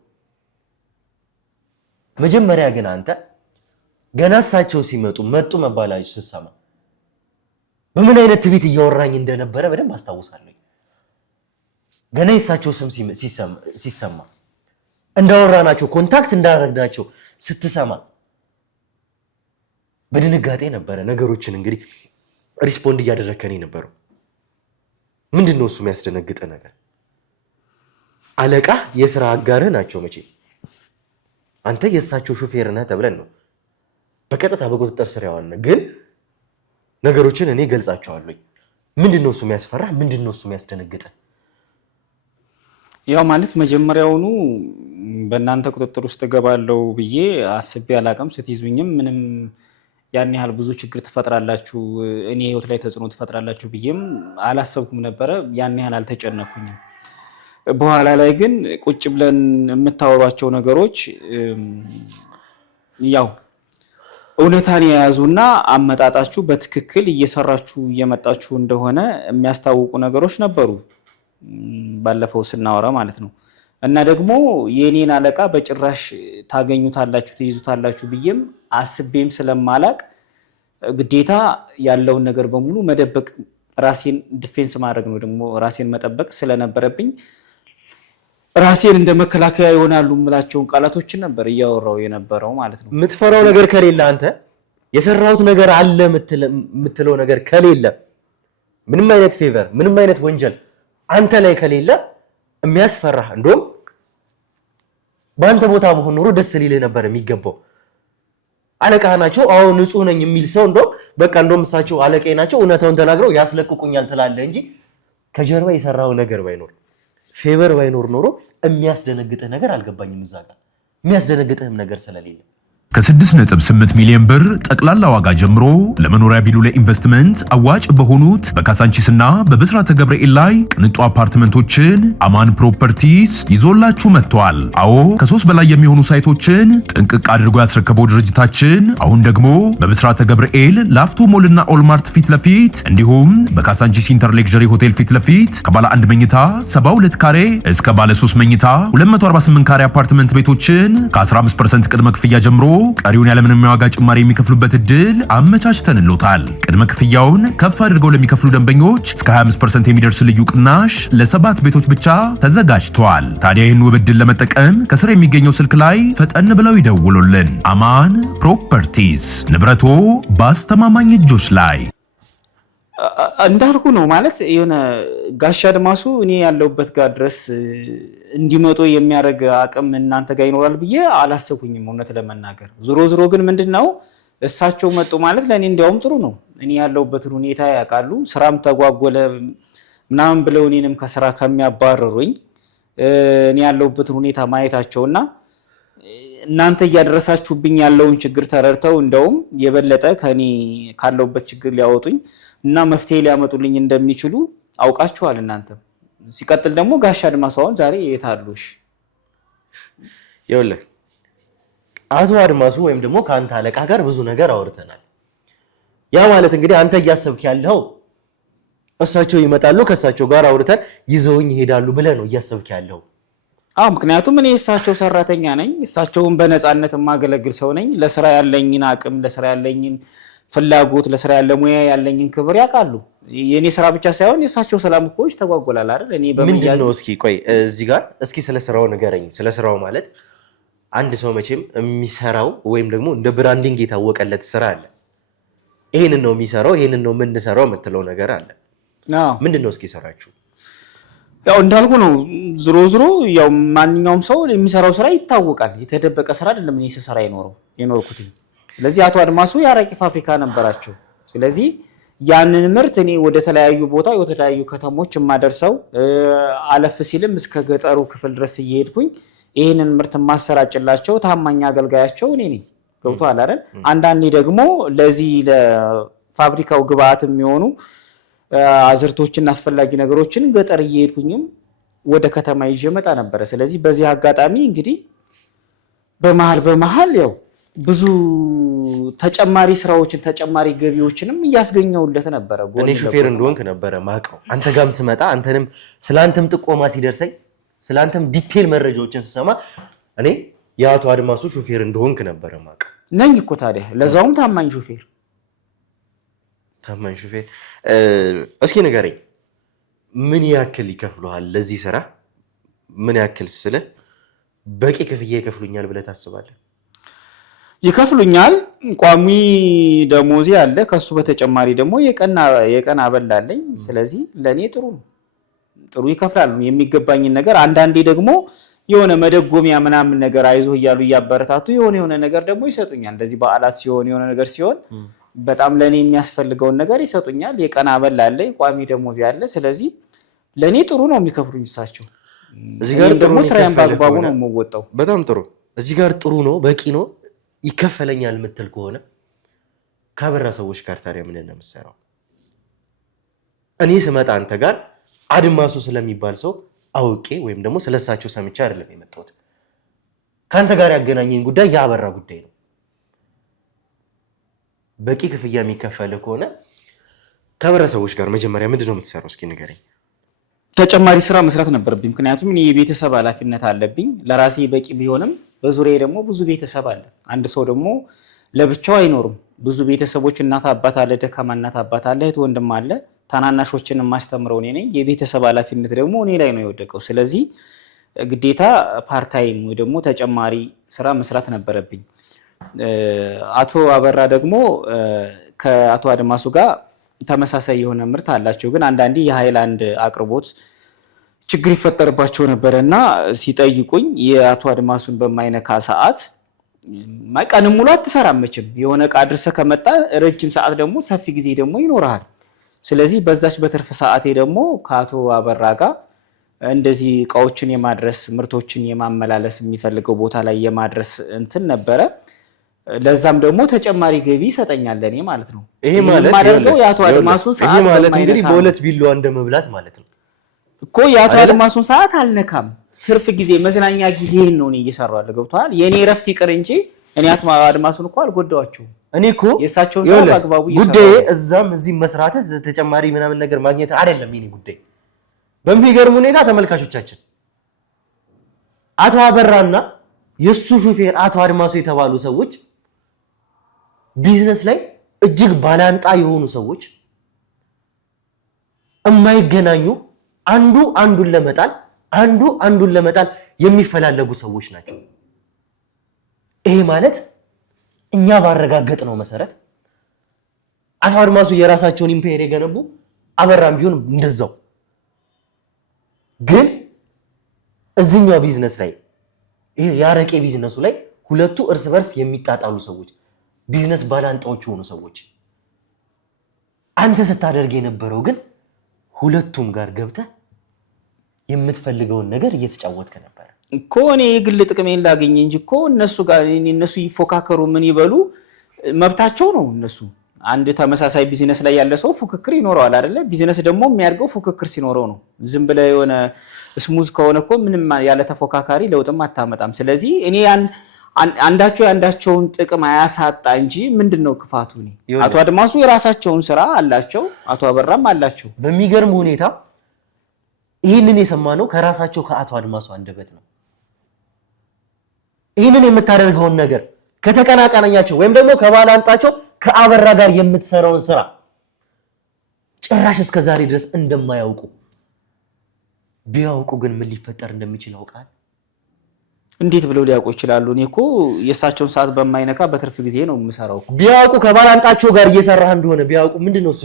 መጀመሪያ ግን አንተ ገና እሳቸው ሲመጡ መጡ መባላችሁ ሲሰማ በምን አይነት ትቢት እያወራኝ እንደነበረ በደንብ አስታውሳለሁ ገና የእሳቸው ስም ሲሰማ እንዳወራናቸው ኮንታክት እንዳደረግናቸው ስትሰማ በድንጋጤ ነበረ ነገሮችን እንግዲህ ሪስፖንድ እያደረከኝ ነበር ምንድነው እሱ የሚያስደነግጠ ነገር አለቃ የሥራ አጋርህ ናቸው መቼ አንተ የእሳቸው ሹፌር ነህ ተብለን ነው በቀጥታ በቁጥጥር ስር ያዋልነ ግን ነገሮችን እኔ ገልጻቸዋለሁ ምንድነው እሱ የሚያስፈራ ምንድነው እሱ የሚያስደነግጠ ያው ማለት መጀመሪያውኑ በእናንተ ቁጥጥር ውስጥ ገባለው ብዬ አስቤ አላቀም ስትይዙኝም ምንም ያን ያህል ብዙ ችግር ትፈጥራላችሁ እኔ ህይወት ላይ ተጽዕኖ ትፈጥራላችሁ ብዬም አላሰብኩም ነበር ያን ያህል አልተጨነኩኝም በኋላ ላይ ግን ቁጭ ብለን የምታወሯቸው ነገሮች ያው እውነታን የያዙና አመጣጣችሁ በትክክል እየሰራችሁ እየመጣችሁ እንደሆነ የሚያስታውቁ ነገሮች ነበሩ ባለፈው ስናወራ ማለት ነው እና ደግሞ የኔን አለቃ በጭራሽ ታገኙታላችሁ ትይዙታላችሁ ብዬም አስቤም ስለማላቅ ግዴታ ያለውን ነገር በሙሉ መደበቅ ራሴን ዲፌንስ ማድረግ ነው ደግሞ ራሴን መጠበቅ ስለነበረብኝ ራሴን እንደመከላከያ ይሆናሉ ምላቸውን ቃላቶችን ነበር ያወራው የነበረው ማለት ነው ምትፈራው ነገር ከሌለ አንተ የሰራሁት ነገር አለ ምትለው ነገር ከሌለ ምንም አይነት ፌቨር ምንም አይነት ወንጀል አንተ ላይ ከሌለ የሚያስፈራህ እንደውም በአንተ ቦታ በሆነ ኖሮ ደስ ሊል ነበር የሚገባው አለቃ ናቸው አው ንጹህ ነኝ የሚል ሰው እንደውም በቃ እንደውም እሳቸው አለቃዬ ናቸው እውነታውን ተናግረው ያስለቅቁኛል ትላለህ እንጂ ከጀርባ የሰራው ነገር ባይኖር ፌቨር ባይኖር ኖሮ የሚያስደነግጥህ ነገር አልገባኝም እዛ ጋር የሚያስደነግጥህም ነገር ስለሌለ ከ6.8 ሚሊዮን ብር ጠቅላላ ዋጋ ጀምሮ ለመኖሪያ ቢሉ ለኢንቨስትመንት አዋጭ በሆኑት በካሳንቺስና በብስራተ ገብርኤል ላይ ቅንጡ አፓርትመንቶችን አማን ፕሮፐርቲስ ይዞላችሁ መጥቷል። አዎ ከ3 በላይ የሚሆኑ ሳይቶችን ጥንቅቅ አድርጎ ያስረከበው ድርጅታችን አሁን ደግሞ በብስራተ ገብርኤል ላፍቶ ሞልና ኦልማርት ፊት ለፊት እንዲሁም በካሳንቺስ ኢንተር ሌክዠሪ ሆቴል ፊት ለፊት ከባለ 1 መኝታ 72 ካሬ እስከ ባለ 3 መኝታ 248 ካሬ አፓርትመንት ቤቶችን ከ15% ቅድመ ክፍያ ጀምሮ ቀሪውን ያለምንም ዋጋ ጭማሪ የሚከፍሉበት እድል አመቻችተንልዎታል። ቅድመ ክፍያውን ከፍ አድርገው ለሚከፍሉ ደንበኞች እስከ 25% የሚደርስ ልዩ ቅናሽ ለ7 ቤቶች ብቻ ተዘጋጅቷል። ታዲያ ይህን ውብ እድል ለመጠቀም ከስር የሚገኘው ስልክ ላይ ፈጠን ብለው ይደውሉልን። አማን ፕሮፐርቲስ ንብረቶ በአስተማማኝ እጆች ላይ እንዳልኩ ነው ማለት የሆነ ጋሻ አድማሱ እኔ ያለውበት ጋር ድረስ እንዲመጡ የሚያደርግ አቅም እናንተ ጋር ይኖራል ብዬ አላሰብኩኝም እውነት ለመናገር ዞሮ ግን ምንድነው እሳቸው መጡ ማለት ለኔ እንዲያውም ጥሩ ነው እኔ ያለውበትን ሁኔታ ያውቃሉ ስራም ተጓጎለ ምናምን ብለው እኔንም ከስራ ከሚያባረሩኝ እኔ ያለውበትን ሁኔታ ማየታቸውና እናንተ እያደረሳችሁብኝ ያለውን ችግር ተረድተው እንደውም የበለጠ ከኔ ካለውበት ችግር ሊያወጡኝ እና መፍትሄ ሊያመጡልኝ እንደሚችሉ አውቃችኋል እናንተ ሲቀጥል ደግሞ ጋሻ አድማሱን ዛሬ የታሉሽ ይኸውልህ አቶ አድማሱ ወይም ደግሞ ካንተ አለቃ ጋር ብዙ ነገር አወርተናል ያ ማለት እንግዲህ አንተ እያሰብክ ያለው እሳቸው ይመጣሉ ከእሳቸው ጋር አውርተን ይዘውኝ ይሄዳሉ ብለህ ነው እያሰብክ ያለው ምክንያቱም እኔ እሳቸው ሰራተኛ ነኝ እሳቸውን በነፃነት ማገለግል ሰው ነኝ ለስራ ያለኝን አቅም ለስራ ያለኝን ፍላጎት ለስራ ያለ ሙያ ያለኝን ክብር ያውቃሉ። የኔ ስራ ብቻ ሳይሆን የሳቸው ሰላም እኮ ተጓጎላል አይደል? እኔ ምንድን ነው እስኪ ቆይ እዚህ ጋር እስኪ ስለ ስራው ንገረኝ። ስለ ስራው ማለት አንድ ሰው መቼም የሚሰራው ወይም ደግሞ እንደ ብራንዲንግ የታወቀለት ስራ አለ። ይሄንን ነው የሚሰራው፣ ይሄንን ነው የምንሰራው የምትለው ነገር አለ። ምንድን ነው እስኪ ሰራችሁ? ያው እንዳልኩ ነው። ዝሮ ዝሮ ያው ማንኛውም ሰው የሚሰራው ስራ ይታወቃል። የተደበቀ ስራ አይደለም እኔ ስሰራ የኖርኩት። ስለዚህ አቶ አድማሱ የአረቂ ፋብሪካ ነበራቸው። ስለዚህ ያንን ምርት እኔ ወደ ተለያዩ ቦታ ወደ ተለያዩ ከተሞች የማደርሰው አለፍ ሲልም እስከ ገጠሩ ክፍል ድረስ እየሄድኩኝ ይሄንን ምርት ማሰራጭላቸው ታማኝ አገልጋያቸው እኔ ነኝ። ገብቶሃል አይደል? አንዳንዴ ደግሞ ለዚህ ለፋብሪካው ግብአት የሚሆኑ አዝርቶችን አስፈላጊ ነገሮችን ገጠር እየሄድኩኝም ወደ ከተማ ይዤ መጣ ነበር። ስለዚህ በዚህ አጋጣሚ እንግዲህ በመሃል ያው ብዙ ተጨማሪ ስራዎችን ተጨማሪ ገቢዎችንም እያስገኘውለት ነበር። እኔ ሹፌር እንደሆንክ ነበር ማቀው። አንተ ጋም ስመጣ አንተንም ስላንተም ጥቆማ ሲደርሰኝ ስላንተም ዲቴል መረጃዎችን ስሰማ እኔ የአቶ አድማሱ ሹፌር እንደሆንክ ነበር ማቀው። ነኝ እኮ ታዲያ ለዛውም ታማኝ ሹፌር። እስኪ ንገረኝ ምን ያክል ይከፍሉሃል ለዚህ ስራ? ምን ያክል ስለ በቂ ክፍያ ይከፍሉኛል ብለህ ታስባለህ? ይከፍሉኛል። ቋሚ ደሞዜ አለ። ከሱ በተጨማሪ ደግሞ የቀን አበላለኝ። ስለዚህ ለኔ ጥሩ ይከፍላሉ የሚገባኝን ነገር። አንዳንዴ ደግሞ የሆነ መደጎሚያ ምናምን ነገር አይዞህ እያሉ እያበረታቱ የሆነ ነገር ደግሞ ይሰጡኛል። እንደዚህ በዓላት ሲሆን የሆነ ነገር ሲሆን በጣም ለኔ የሚያስፈልገውን ነገር ይሰጡኛል። የቀን አበላለኝ፣ ቋሚ ደሞዜ አለ። ስለዚህ ለኔ ጥሩ ነው የሚከፍሉኝ እሳቸው። እዚህ ጋር ደግሞ ስራዬን በአግባቡ ነው የምወጣው። በጣም ጥሩ። እዚህ ጋር ጥሩ ነው በቂ ነው ይከፈለኛል የምትል ከሆነ ከአበራ ሰዎች ጋር ታዲያ ምን ነው የምትሰራው? እኔ ስመጣ አንተ ጋር አድማሱ ስለሚባል ሰው አውቄ ወይም ደግሞ ስለሳቸው ሰምቼ አይደለም የመጣሁት። ካንተ ጋር ያገናኘኝ ጉዳይ የአበራ ጉዳይ ነው። በቂ ክፍያ የሚከፈል ከሆነ ከአበራ ሰዎች ጋር መጀመሪያ ምንድነው የምትሰራው? እስኪ ንገረኝ። ተጨማሪ ስራ መስራት ነበረብኝ። ምክንያቱም እኔ የቤተሰብ ኃላፊነት አለብኝ። ለራሴ በቂ ቢሆንም በዙሪያዬ ደግሞ ብዙ ቤተሰብ አለ። አንድ ሰው ደግሞ ለብቻው አይኖርም። ብዙ ቤተሰቦች፣ እናት አባት አለ፣ ደካማ እናት አባት አለ፣ እህት ወንድም አለ። ታናናሾችን ማስተምረው እኔ ነኝ። የቤተሰብ ኃላፊነት ደግሞ እኔ ላይ ነው የወደቀው። ስለዚህ ግዴታ ፓርታይም ወይ ደግሞ ተጨማሪ ስራ መስራት ነበረብኝ። አቶ አበራ ደግሞ ከአቶ አድማሱ ጋር ተመሳሳይ የሆነ ምርት አላቸው። ግን አንዳንዴ የሃይላንድ አቅርቦት ችግር ይፈጠርባቸው ነበር እና ሲጠይቁኝ የአቶ አድማሱን በማይነካ ሰዓት ቀንም ሙሉ አትሰራም መቼም። የሆነ ዕቃ አድርሰህ ከመጣ ረጅም ሰዓት ደግሞ ሰፊ ጊዜ ደግሞ ይኖርሃል። ስለዚህ በዛች በትርፍ ሰዓቴ ደግሞ ከአቶ አበራ ጋር እንደዚህ እቃዎችን የማድረስ ምርቶችን የማመላለስ የሚፈልገው ቦታ ላይ የማድረስ እንትን ነበረ። ለዛም ደግሞ ተጨማሪ ገቢ ይሰጠኛል ለኔ ማለት ነው። ይሄ ማለት ነው የአቶ አድማሱን ሰዓት ይሄ ማለት እንግዲህ በሁለት ቢላዋ እንደመብላት ማለት ነው እኮ። የአቶ አድማሱን ሰዓት አልነካም። ትርፍ ጊዜ መዝናኛ ጊዜን ነው እየሰራው ያለው። ገብቷል? የኔ ረፍት ይቅር እንጂ እኔ አቶ አድማሱን እኮ አልጎዳዋቸውም። እኔ እኮ የሳቸውን ሰዓት አግባቡ ጉዳይ እዛም እዚህ መስራት ተጨማሪ ምናምን ነገር ማግኘት አይደለም የኔ ጉዳይ። በሚገርም ሁኔታ ተመልካቾቻችን አቶ አበራና የሱ ሹፌር አቶ አድማሱ የተባሉ ሰዎች ቢዝነስ ላይ እጅግ ባላንጣ የሆኑ ሰዎች፣ የማይገናኙ አንዱ አንዱን ለመጣል የሚፈላለጉ ሰዎች ናቸው። ይሄ ማለት እኛ ባረጋገጥነው መሰረት አቶ አድማሱ የራሳቸውን ኢምፔሪየር የገነቡ አበራም ቢሆን እንደዛው። ግን እዚህኛው ቢዝነስ ላይ ይሄ ያረቄ ቢዝነሱ ላይ ሁለቱ እርስ በርስ የሚጣጣሉ ሰዎች፣ ቢዝነስ ባላንጣዎች የሆኑ ሰዎች፣ አንተ ስታደርግ የነበረው ግን ሁለቱም ጋር ገብተህ የምትፈልገውን ነገር እየተጫወትከ ነበር እኮ። እኔ የግል ጥቅሜን ላገኝ እንጂ እኮ እነሱ ይፎካከሩ ምን ይበሉ መብታቸው ነው። እነሱ አንድ ተመሳሳይ ቢዝነስ ላይ ያለ ሰው ፉክክር ይኖረዋል አይደለ? ቢዝነስ ደግሞ የሚያድገው ፉክክር ሲኖረው ነው። ዝም ብለህ የሆነ ስሙዝ ከሆነ እኮ ምንም ያለ ተፎካካሪ ለውጥም አታመጣም። ስለዚህ እኔ አንዳቸውን ጥቅም አያሳጣ እንጂ ምንድነው ክፋቱ? አቶ አድማሱ የራሳቸውን ስራ አላቸው፣ አቶ አበራም አላቸው። በሚገርም ሁኔታ ይህንን የሰማነው ከራሳቸው ከአቶ አድማሱ አንደበት ነው። ይህንን የምታደርገውን ነገር ከተቀናቃናኛቸው ወይም ደግሞ ከባላንጣቸው ከአበራ ጋር የምትሰራውን ስራ ጭራሽ እስከ ዛሬ ድረስ እንደማያውቁ ቢያውቁ ግን ምን ሊፈጠር እንደሚችል ያውቃል? እንዴት ብለው ሊያውቁ ይችላሉ? እኔ እኮ የእሳቸውን ሰዓት በማይነካ በትርፍ ጊዜ ነው የምሰራው። ቢያውቁ ከባላንጣቸው ጋር እየሰራህ እንደሆነ ቢያውቁ ምንድነው እሱ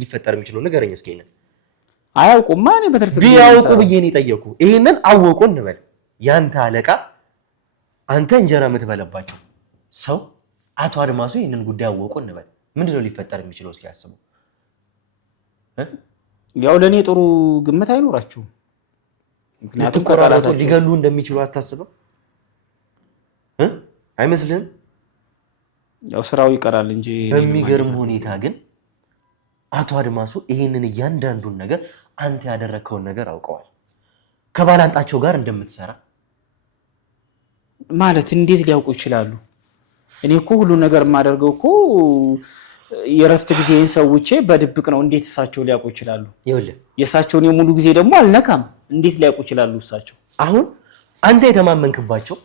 ሊፈጠር የሚችለው? ንገረኝ እስኪ። አያውቁማ። እኔ በትርፍ ጊዜ ቢያውቁ ብዬ ነው የጠየኩ። ይሄንን አወቁ እንበል። ያንተ አለቃ አንተ እንጀራ የምትበለባቸው ሰው አቶ አድማሱ ይሄንን ጉዳይ አወቁ እንበል። ምንድነው ሊፈጠር የሚችለው? እስኪ አስቡ። ያው ለኔ ጥሩ ግምት አይኖራችሁም። ምክንያቱም ቆራራጦ ሊገሉ እንደሚችሉ አታስበው? አይመስልህም? ያው ስራው ይቀራል እንጂ። በሚገርም ሁኔታ ግን አቶ አድማሱ ይሄንን እያንዳንዱን ነገር አንተ ያደረከውን ነገር አውቀዋል። ከባላንጣቸው ጋር እንደምትሰራ ማለት እንዴት ሊያውቁ ይችላሉ? እኔ እኮ ሁሉ ነገር የማደርገው እኮ የረፍት ጊዜን ሰውቼ በድብቅ ነው። እንዴት እሳቸው ሊያውቁ ይችላሉ? ይኸውልህ የእሳቸውን የሙሉ ጊዜ ደግሞ አልነካም። እንዴት ሊያውቁ ይችላሉ እሳቸው? አሁን አንተ የተማመንክባቸው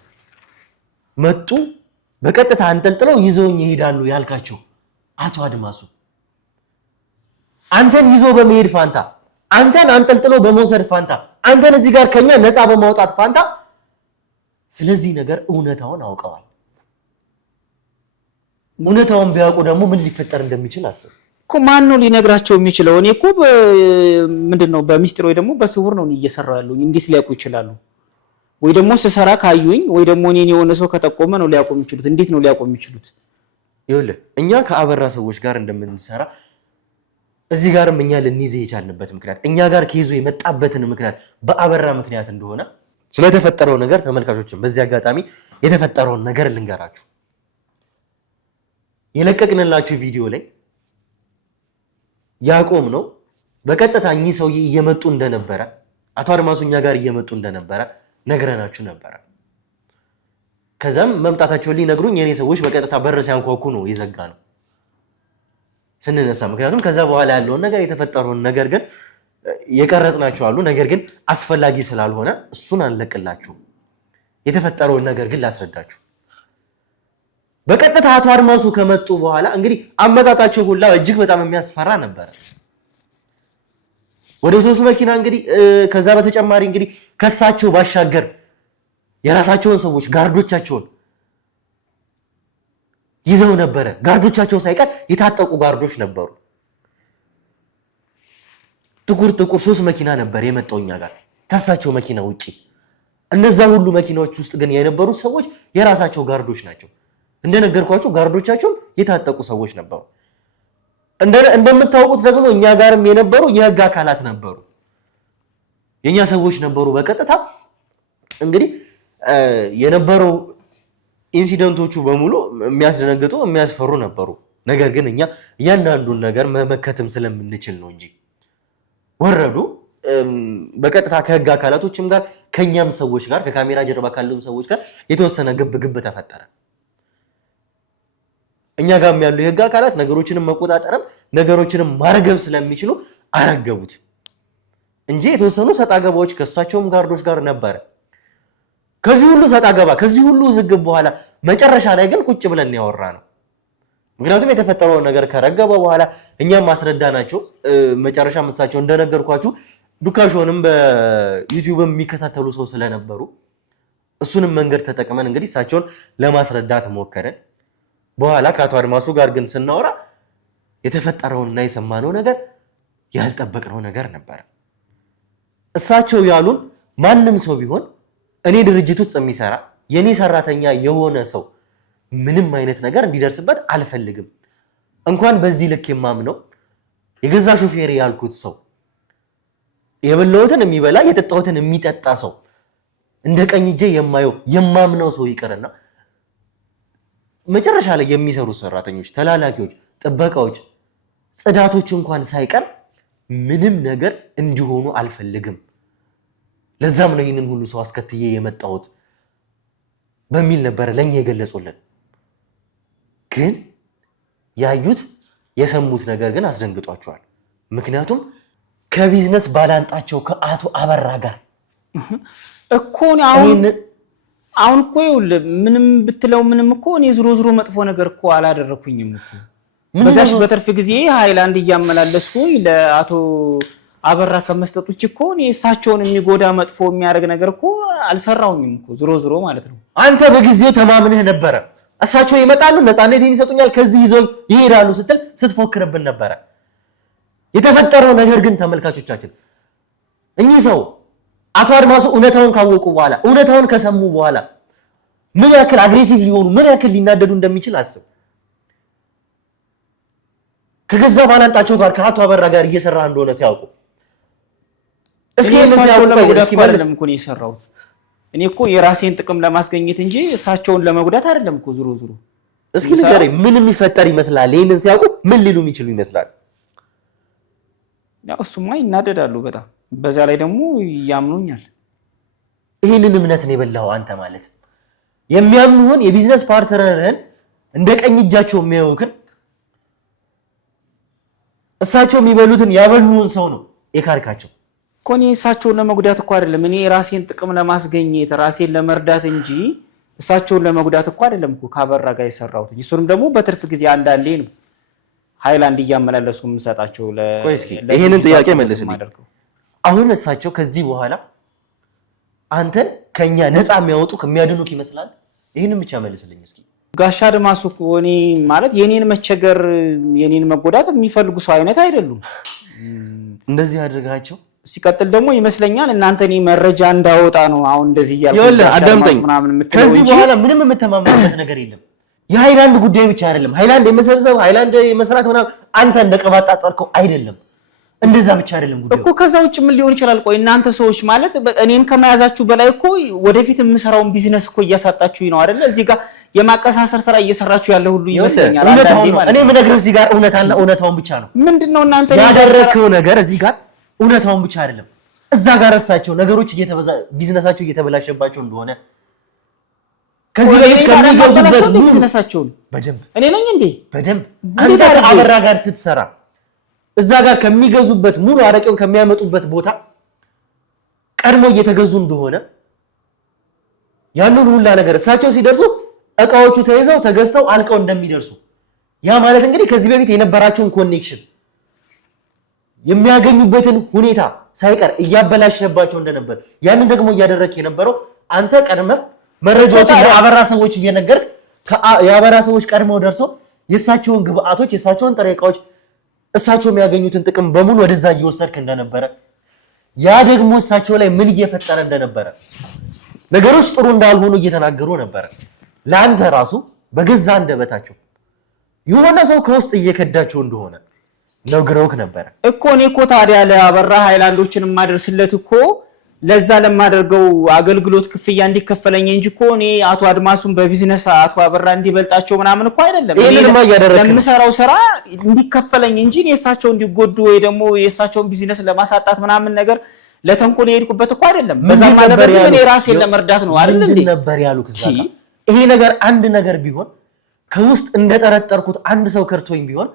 መጡ፣ በቀጥታ አንጠልጥለው ይዘውኝ ይሄዳሉ ያልካቸው አቶ አድማሱ አንተን ይዞ በመሄድ ፋንታ፣ አንተን አንጠልጥሎ በመውሰድ ፋንታ፣ አንተን እዚህ ጋር ከኛ ነፃ በማውጣት ፋንታ ስለዚህ ነገር እውነታውን አውቀዋል። እውነታውን ቢያውቁ ደግሞ ምን ሊፈጠር እንደሚችል አስብ እኮ። ማን ነው ሊነግራቸው የሚችለው? እኔ እኮ ምንድነው በሚስጥር ወይ ደግሞ በስውር ነው እየሰራው ያለው። እንዴት ሊያውቁ ይችላሉ? ወይ ደግሞ ስሰራ ካዩኝ ወይ ደግሞ እኔን የሆነ ሰው ከጠቆመ ነው ሊያውቁ የሚችሉት። እንዴት ነው ሊያውቁ የሚችሉት? ይኸውልህ እኛ ከአበራ ሰዎች ጋር እንደምንሰራ እዚህ ጋርም እኛ ልንይዝ የቻልንበት ምክንያት እኛ ጋር ከይዞ የመጣበትን ምክንያት በአበራ ምክንያት እንደሆነ ስለተፈጠረው ነገር ተመልካቾችን በዚህ አጋጣሚ የተፈጠረውን ነገር ልንገራችሁ። የለቀቅንላችሁ ቪዲዮ ላይ ያቆም ነው በቀጥታ እኚህ ሰውዬ እየመጡ እንደነበረ አቶ አድማሱ እኛ ጋር እየመጡ እንደነበረ ነግረናችሁ ነበረ። ከዛም መምጣታቸውን ሊነግሩኝ የኔ ሰዎች በቀጥታ በር ሲያንኳኩ ነው የዘጋ ነው ስንነሳ። ምክንያቱም ከዛ በኋላ ያለውን ነገር የተፈጠረውን ነገር ግን የቀረጽናችሁ አሉ። ነገር ግን አስፈላጊ ስላልሆነ እሱን አንለቅላችሁ። የተፈጠረውን ነገር ግን ላስረዳችሁ። በቀጥታ አቶ አድማሱ ከመጡ በኋላ እንግዲህ አመጣጣቸው ሁላ እጅግ በጣም የሚያስፈራ ነበር። ወደ 3 መኪና እንግዲህ ከዛ በተጨማሪ እንግዲህ ከሳቸው ባሻገር የራሳቸውን ሰዎች ጋርዶቻቸውን ይዘው ነበረ። ጋርዶቻቸው ሳይቀር የታጠቁ ጋርዶች ነበሩ። ጥቁር 3 መኪና ነበር የመጣው እኛ ጋር ከሳቸው መኪና ውጪ። እነዛ ሁሉ መኪናዎች ውስጥ ግን የነበሩ ሰዎች የራሳቸው ጋርዶች ናቸው። እንደነገርኳችሁ ጋርዶቻቸው የታጠቁ ሰዎች ነበሩ። እንደምታውቁት ደግሞ እኛ ጋርም የነበሩ የህግ አካላት ነበሩ፣ የኛ ሰዎች ነበሩ። በቀጥታ እንግዲህ የነበረው ኢንሲደንቶቹ በሙሉ የሚያስደነግጡ የሚያስፈሩ ነበሩ። ነገር ግን እኛ እያንዳንዱን ነገር መመከትም ስለምንችል ነው እንጂ ወረዱ። በቀጥታ ከህግ አካላቶችም ጋር ከኛም ሰዎች ጋር ከካሜራ ጀርባ ካሉም ሰዎች ጋር የተወሰነ ግብ ተፈጠረ። እኛ ጋርም ያሉ የህግ አካላት ነገሮችንም መቆጣጠርም ነገሮችንም ማርገብ ስለሚችሉ አረገቡት እንጂ የተወሰኑ ሰጣ ገባዎች ከእሳቸውም ጋርዶች ጋር ነበረ። ከዚህ ሁሉ ሰጣ ገባ ከዚህ ሁሉ ዝግብ በኋላ መጨረሻ ላይ ግን ቁጭ ብለን ያወራ ነው። ምክንያቱም የተፈጠረውን ነገር ከረገበ በኋላ እኛም ማስረዳናቸው መጨረሻ እሳቸው እንደነገርኳችሁ ዱካሾንም በዩቲዩብ የሚከታተሉ ሰው ስለነበሩ እሱንም መንገድ ተጠቅመን እንግዲህ እሳቸውን ለማስረዳት ሞከረን። በኋላ ከአቶ አድማሱ ጋር ግን ስናወራ የተፈጠረውንና የሰማነው ነገር ያልጠበቅነው ነገር ነበር። እሳቸው ያሉን ማንም ሰው ቢሆን እኔ ድርጅት ውስጥ የሚሰራ የኔ ሰራተኛ የሆነ ሰው ምንም አይነት ነገር እንዲደርስበት አልፈልግም። እንኳን በዚህ ልክ የማምነው የገዛ ሾፌር ያልኩት ሰው የበላሁትን የሚበላ የጠጣሁትን የሚጠጣ ሰው እንደ ቀኝ እጄ የማየው የማምነው ሰው ይቀርና መጨረሻ ላይ የሚሰሩ ሰራተኞች፣ ተላላኪዎች፣ ጥበቃዎች፣ ጽዳቶች እንኳን ሳይቀር ምንም ነገር እንዲሆኑ አልፈልግም። ለዛም ነው ይህንን ሁሉ ሰው አስከትዬ የመጣሁት በሚል ነበር ለኛ የገለጹልን። ግን ያዩት የሰሙት ነገር ግን አስደንግጧቸዋል። ምክንያቱም ከቢዝነስ ባላንጣቸው ከአቶ አበራ ጋር እኮ አሁን እኮ ይኸውልህ ምንም ብትለው ምንም እኮ እኔ ዝሮ መጥፎ ነገር እኮ አላደረኩኝም እኮ። በዛሽ በትርፍ ጊዜ ሃይላንድ እያመላለስኩኝ ለአቶ አበራ ከመስጠቶች እኮ እኔ እሳቸውን የሚጎዳ መጥፎ የሚያደርግ ነገር እኮ አልሰራውኝም እኮ ዝሮ ማለት ነው። አንተ በጊዜው ተማምነህ ነበረ። እሳቸው ይመጣሉ ነፃነቴን ይሰጡኛል ከዚህ ይዘው ይሄዳሉ ስትል ስትፎክርብን ነበረ። የተፈጠረው ነገር ግን ተመልካቾቻችን እኚህ ሰው አቶ አድማሱ እውነታውን ካወቁ በኋላ እውነታውን ከሰሙ በኋላ ምን ያክል አግሬሲቭ ሊሆኑ ምን ያክል ሊናደዱ እንደሚችል አስብ። ከገዛ ባላንጣቸው ጋር ከአቶ አበራ ጋር እየሰራ እንደሆነ ሲያውቁ እስኪ እሳቸውን ለመጉዳት አይደለም እኮ ነው የሰራሁት። እኔ እኮ የራሴን ጥቅም ለማስገኘት እንጂ እሳቸውን ለመጉዳት አይደለም እኮ ዙሮ እስኪ ንገረኝ ምን የሚፈጠር ይመስላል? ይሄንን ሲያውቁ ምን ሊሉ የሚችሉ ይመስላል? ያው እሱማ ይናደዳሉ በጣም በዛ ላይ ደግሞ ያምኑኛል። ይሄንን እምነት ነው የበላው አንተ ማለት የሚያምኑህን የቢዝነስ ፓርትነርህን እንደ ቀኝ እጃቸው የሚያዩክን እሳቸው የሚበሉትን ያበሉን ሰው ነው የካርካቸው እኮ። እኔ እሳቸውን ለመጉዳት እኮ አይደለም እኔ ራሴን ጥቅም ለማስገኘት ራሴን ለመርዳት እንጂ እሳቸውን ለመጉዳት እኮ አይደለም እኮ ካበራ ጋር የሰራሁት። እሱንም ደግሞ በትርፍ ጊዜ አንዳንዴ ነው ሃይላንድ እያመላለሱ የምሰጣቸው ይሄንን ጥያቄ መልስልኝ። አሁን እሳቸው ከዚህ በኋላ አንተን ከኛ ነፃ የሚያወጡ የሚያድኑክ ይመስላል? ይሄንን ብቻ መልስልኝ እስኪ። ጋሻ አድማሱ እኮ እኔ ማለት የኔን መቸገር የኔን መጎዳት የሚፈልጉ ሰው አይነት አይደሉም። እንደዚህ አድርጋቸው ሲቀጥል ደግሞ ይመስለኛል እናንተ እኔ መረጃ እንዳወጣ ነው አሁን እንደዚህ ያልኩ አዳምጠኝ። ከዚህ በኋላ ምንም የምተማመንበት ነገር የለም። የሃይላንድ ጉዳይ ብቻ አይደለም። ሃይላንድ የመሰብሰብ ሃይላንድ የመስራት ምናምን አንተ እንደቀባጣጣርከው አይደለም። እንደዛ ብቻ አይደለም ጉዳዩ እኮ። ከዛ ውጭ ምን ሊሆን ይችላል? ቆይ እናንተ ሰዎች ማለት እኔን ከመያዛችሁ በላይ እኮ ወደፊት የምሰራውን ቢዝነስ እኮ እያሳጣችሁኝ ነው አይደለ? እዚህ ጋር የማቀሳሰር ስራ እየሰራችሁ ያለ ሁሉ ይመስለኛል። እኔ የምነግርህ እዚህ ጋር እውነታና እውነታውን ብቻ ነው። ምንድነው እናንተ ያደረከው ነገር እዚህ ጋር እውነታውን ብቻ አይደለም። እዛ ጋር እሳቸው ነገሮች ቢዝነሳቸው እየተበላሸባቸው እንደሆነ ከዚህ በፊት ከሚገዙበት ቢዝነሳቸውን በደንብ እኔ ነኝ እንዴ በደንብ አንተ ከአበራ ጋር ስትሰራ እዛ ጋር ከሚገዙበት ሙሉ አረቄውን ከሚያመጡበት ቦታ ቀድሞ እየተገዙ እንደሆነ ያንን ሁላ ነገር እሳቸው ሲደርሱ እቃዎቹ ተይዘው ተገዝተው አልቀው እንደሚደርሱ ያ ማለት እንግዲህ ከዚህ በፊት የነበራቸውን ኮኔክሽን የሚያገኙበትን ሁኔታ ሳይቀር እያበላሸባቸው እንደነበር ያንን ደግሞ እያደረክ የነበረው አንተ ቀድመህ መረጃዎችን ለአበራ ሰዎች እየነገርክ የአበራ ሰዎች ቀድመው ደርሰው የእሳቸውን ግብአቶች የእሳቸውን ጥሬ እቃዎች እሳቸው የሚያገኙትን ጥቅም በሙሉ ወደዛ እየወሰድክ እንደነበረ ያ ደግሞ እሳቸው ላይ ምን እየፈጠረ እንደነበረ ነገሮች ጥሩ እንዳልሆኑ እየተናገሩ ነበረ። ለአንተ ራሱ በገዛ እንደበታቸው የሆነ ሰው ከውስጥ እየከዳቸው እንደሆነ ነግረውክ ነበረ እኮ። እኔ እኮ ታዲያ ለአበራ ሃይላንዶችን የማደርስለት እኮ ለዛ ለማደርገው አገልግሎት ክፍያ እንዲከፈለኝ እንጂ እኮ እኔ አቶ አድማሱን በቢዝነስ አቶ አበራ እንዲበልጣቸው ምናምን እኮ አይደለም። ለምሰራው ስራ እንዲከፈለኝ እንጂ የእሳቸው እንዲጎዱ ወይ ደግሞ የእሳቸውን ቢዝነስ ለማሳጣት ምናምን ነገር ለተንኮል የሄድኩበት እኮ አይደለም። በዛ ማለት በዚህ እኔ ራሴን ለመርዳት ነው አይደል እንዴ ነበር ያሉክ። ይሄ ነገር አንድ ነገር ቢሆን ከውስጥ እንደጠረጠርኩት አንድ ሰው ከርቶኝ ቢሆን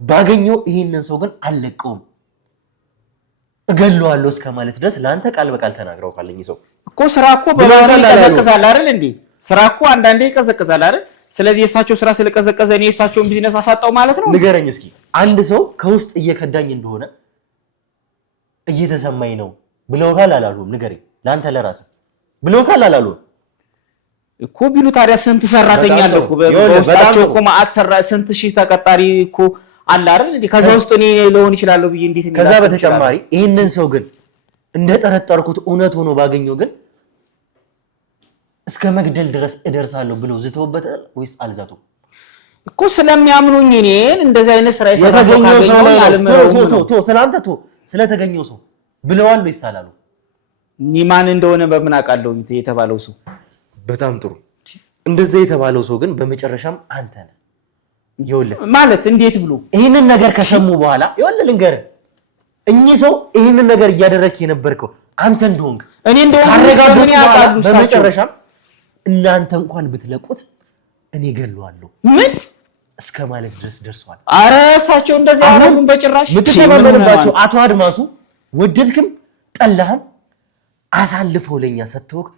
ባገኘው ይሄንን ሰው ግን አልለቀውም እገለዋለሁ እስከማለት ድረስ ለአንተ ቃል በቃል ተናግረው ካለኝ ሰው እኮ ስራ እኮ በባህሪ ይቀዘቅዛል አይደል እንዴ? ስራ እኮ አንዳንዴ ይቀዘቅዛል አይደል? ስለዚህ የእሳቸው ስራ ስለቀዘቀዘ እኔ የእሳቸውን ቢዝነስ አሳጣው ማለት ነው? ንገረኝ እስኪ። አንድ ሰው ከውስጥ እየከዳኝ እንደሆነ እየተሰማኝ ነው ብለውካል አላሉም? ንገረኝ ለአንተ ለራስህ ብለውካል አላሉም እኮ? ቢሉ ታዲያ ስንት ሰራተኛ አለ እኮ በውስጣቸው እኮ ማአት ስንት ሺህ ተቀጣሪ እኮ አለ አይደል እንዴ? ከዛ ውስጥ እኔ ልሆን ይችላል ብዬ እንዴት እንዴ? ከዛ በተጨማሪ ይሄንን ሰው ግን እንደጠረጠርኩት እውነት ሆኖ ባገኘው ግን እስከ መግደል ድረስ እደርሳለሁ ብለው ዝተውበት ወይስ አልዛቱም እኮ? ስለሚያምኑኝ እኔን እንደዚህ አይነት ስራ የተገኘው ሰው ላይ ስለአንተ ስለተገኘው ሰው ብለዋል ወይስ አላሉ? ማን እንደሆነ በምን አውቃለሁ? የተባለው ሰው በጣም ጥሩ። እንደዛ የተባለው ሰው ግን በመጨረሻም አንተ ነህ። ይኸውልህ ማለት እንዴት ብሎ ይሄንን ነገር ከሰሙ በኋላ ይኸውልህ ልንገርህ፣ እኚህ ሰው ይሄንን ነገር እያደረክ የነበርከው አንተ እንደሆንክ እኔ እንደሆነ ያውቃሉ። በመጨረሻም እናንተ እንኳን ብትለቁት እኔ ገለዋለሁ ምን እስከ ማለት ድረስ ደርሷል። አረ እሳቸው እንደዚህ አሁን በጭራሽ ምትተማመንባቸው አቶ አድማሱ ወደድክም ጠላህም አሳልፈው ለኛ ሰጥተውክ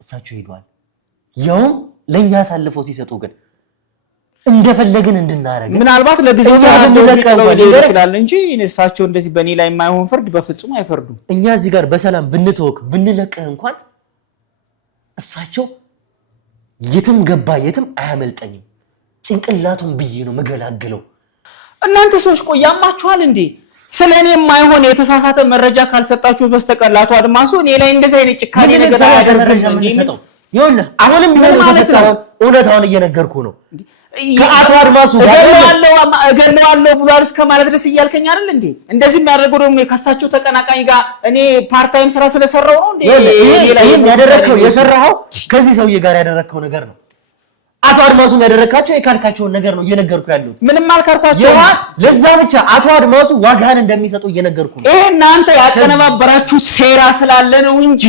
እሳቸው ሄዷል። ያውም ለኛ አሳልፈው ሲሰጡ ግን እንደፈለግን እንድናረግ ምናልባት ለጊዜው ተለቀቀው ይችላል እንጂ እነሳቸው እንደዚህ በእኔ ላይ የማይሆን ፍርድ በፍጹም አይፈርዱም። እኛ እዚህ ጋር በሰላም ብንተወክ ብንለቀህ እንኳን እሳቸው የትም ገባ የትም አያመልጠኝም ጭንቅላቱን ብዬ ነው መገላግለው። እናንተ ሰዎች ቆይ ያማችኋል እንዴ? ስለኔ የማይሆን የተሳሳተ መረጃ ካልሰጣችሁ በስተቀር አቶ አድማሱ እኔ ላይ እንደዚህ አይነት ጭካኔ ነገር አያደርግም እንዴ? ይኸውልህ አሁንም ቢሆን ማለት ነው እውነታውን እየነገርኩ ነው። ከአቶ አድማሱ ጋር እገለዋለሁ ብሏል እስከ ማለት ድረስ እያልከኝ አይደል እንዴ? እንደዚህ የሚያደርገው ደግሞ ከሳቸው ተቀናቃኝ ጋር እኔ ፓርት ታይም ስራ ስለሰራው ነው እንዴ? ይሄን ያደረከው የሰራው ከዚህ ሰውዬ ጋር ያደረከው ነገር ነው። አቶ አድማሱን ያደረካቸው የካልካቸውን ነገር ነው እየነገርኩ ያለሁት። ምንም አልካልኳቸው። ለዛ ብቻ አቶ አድማሱ ዋጋህን እንደሚሰጡ እየነገርኩ ነው። ይሄ እናንተ ያቀነባበራችሁት ሴራ ስላለ ነው እንጂ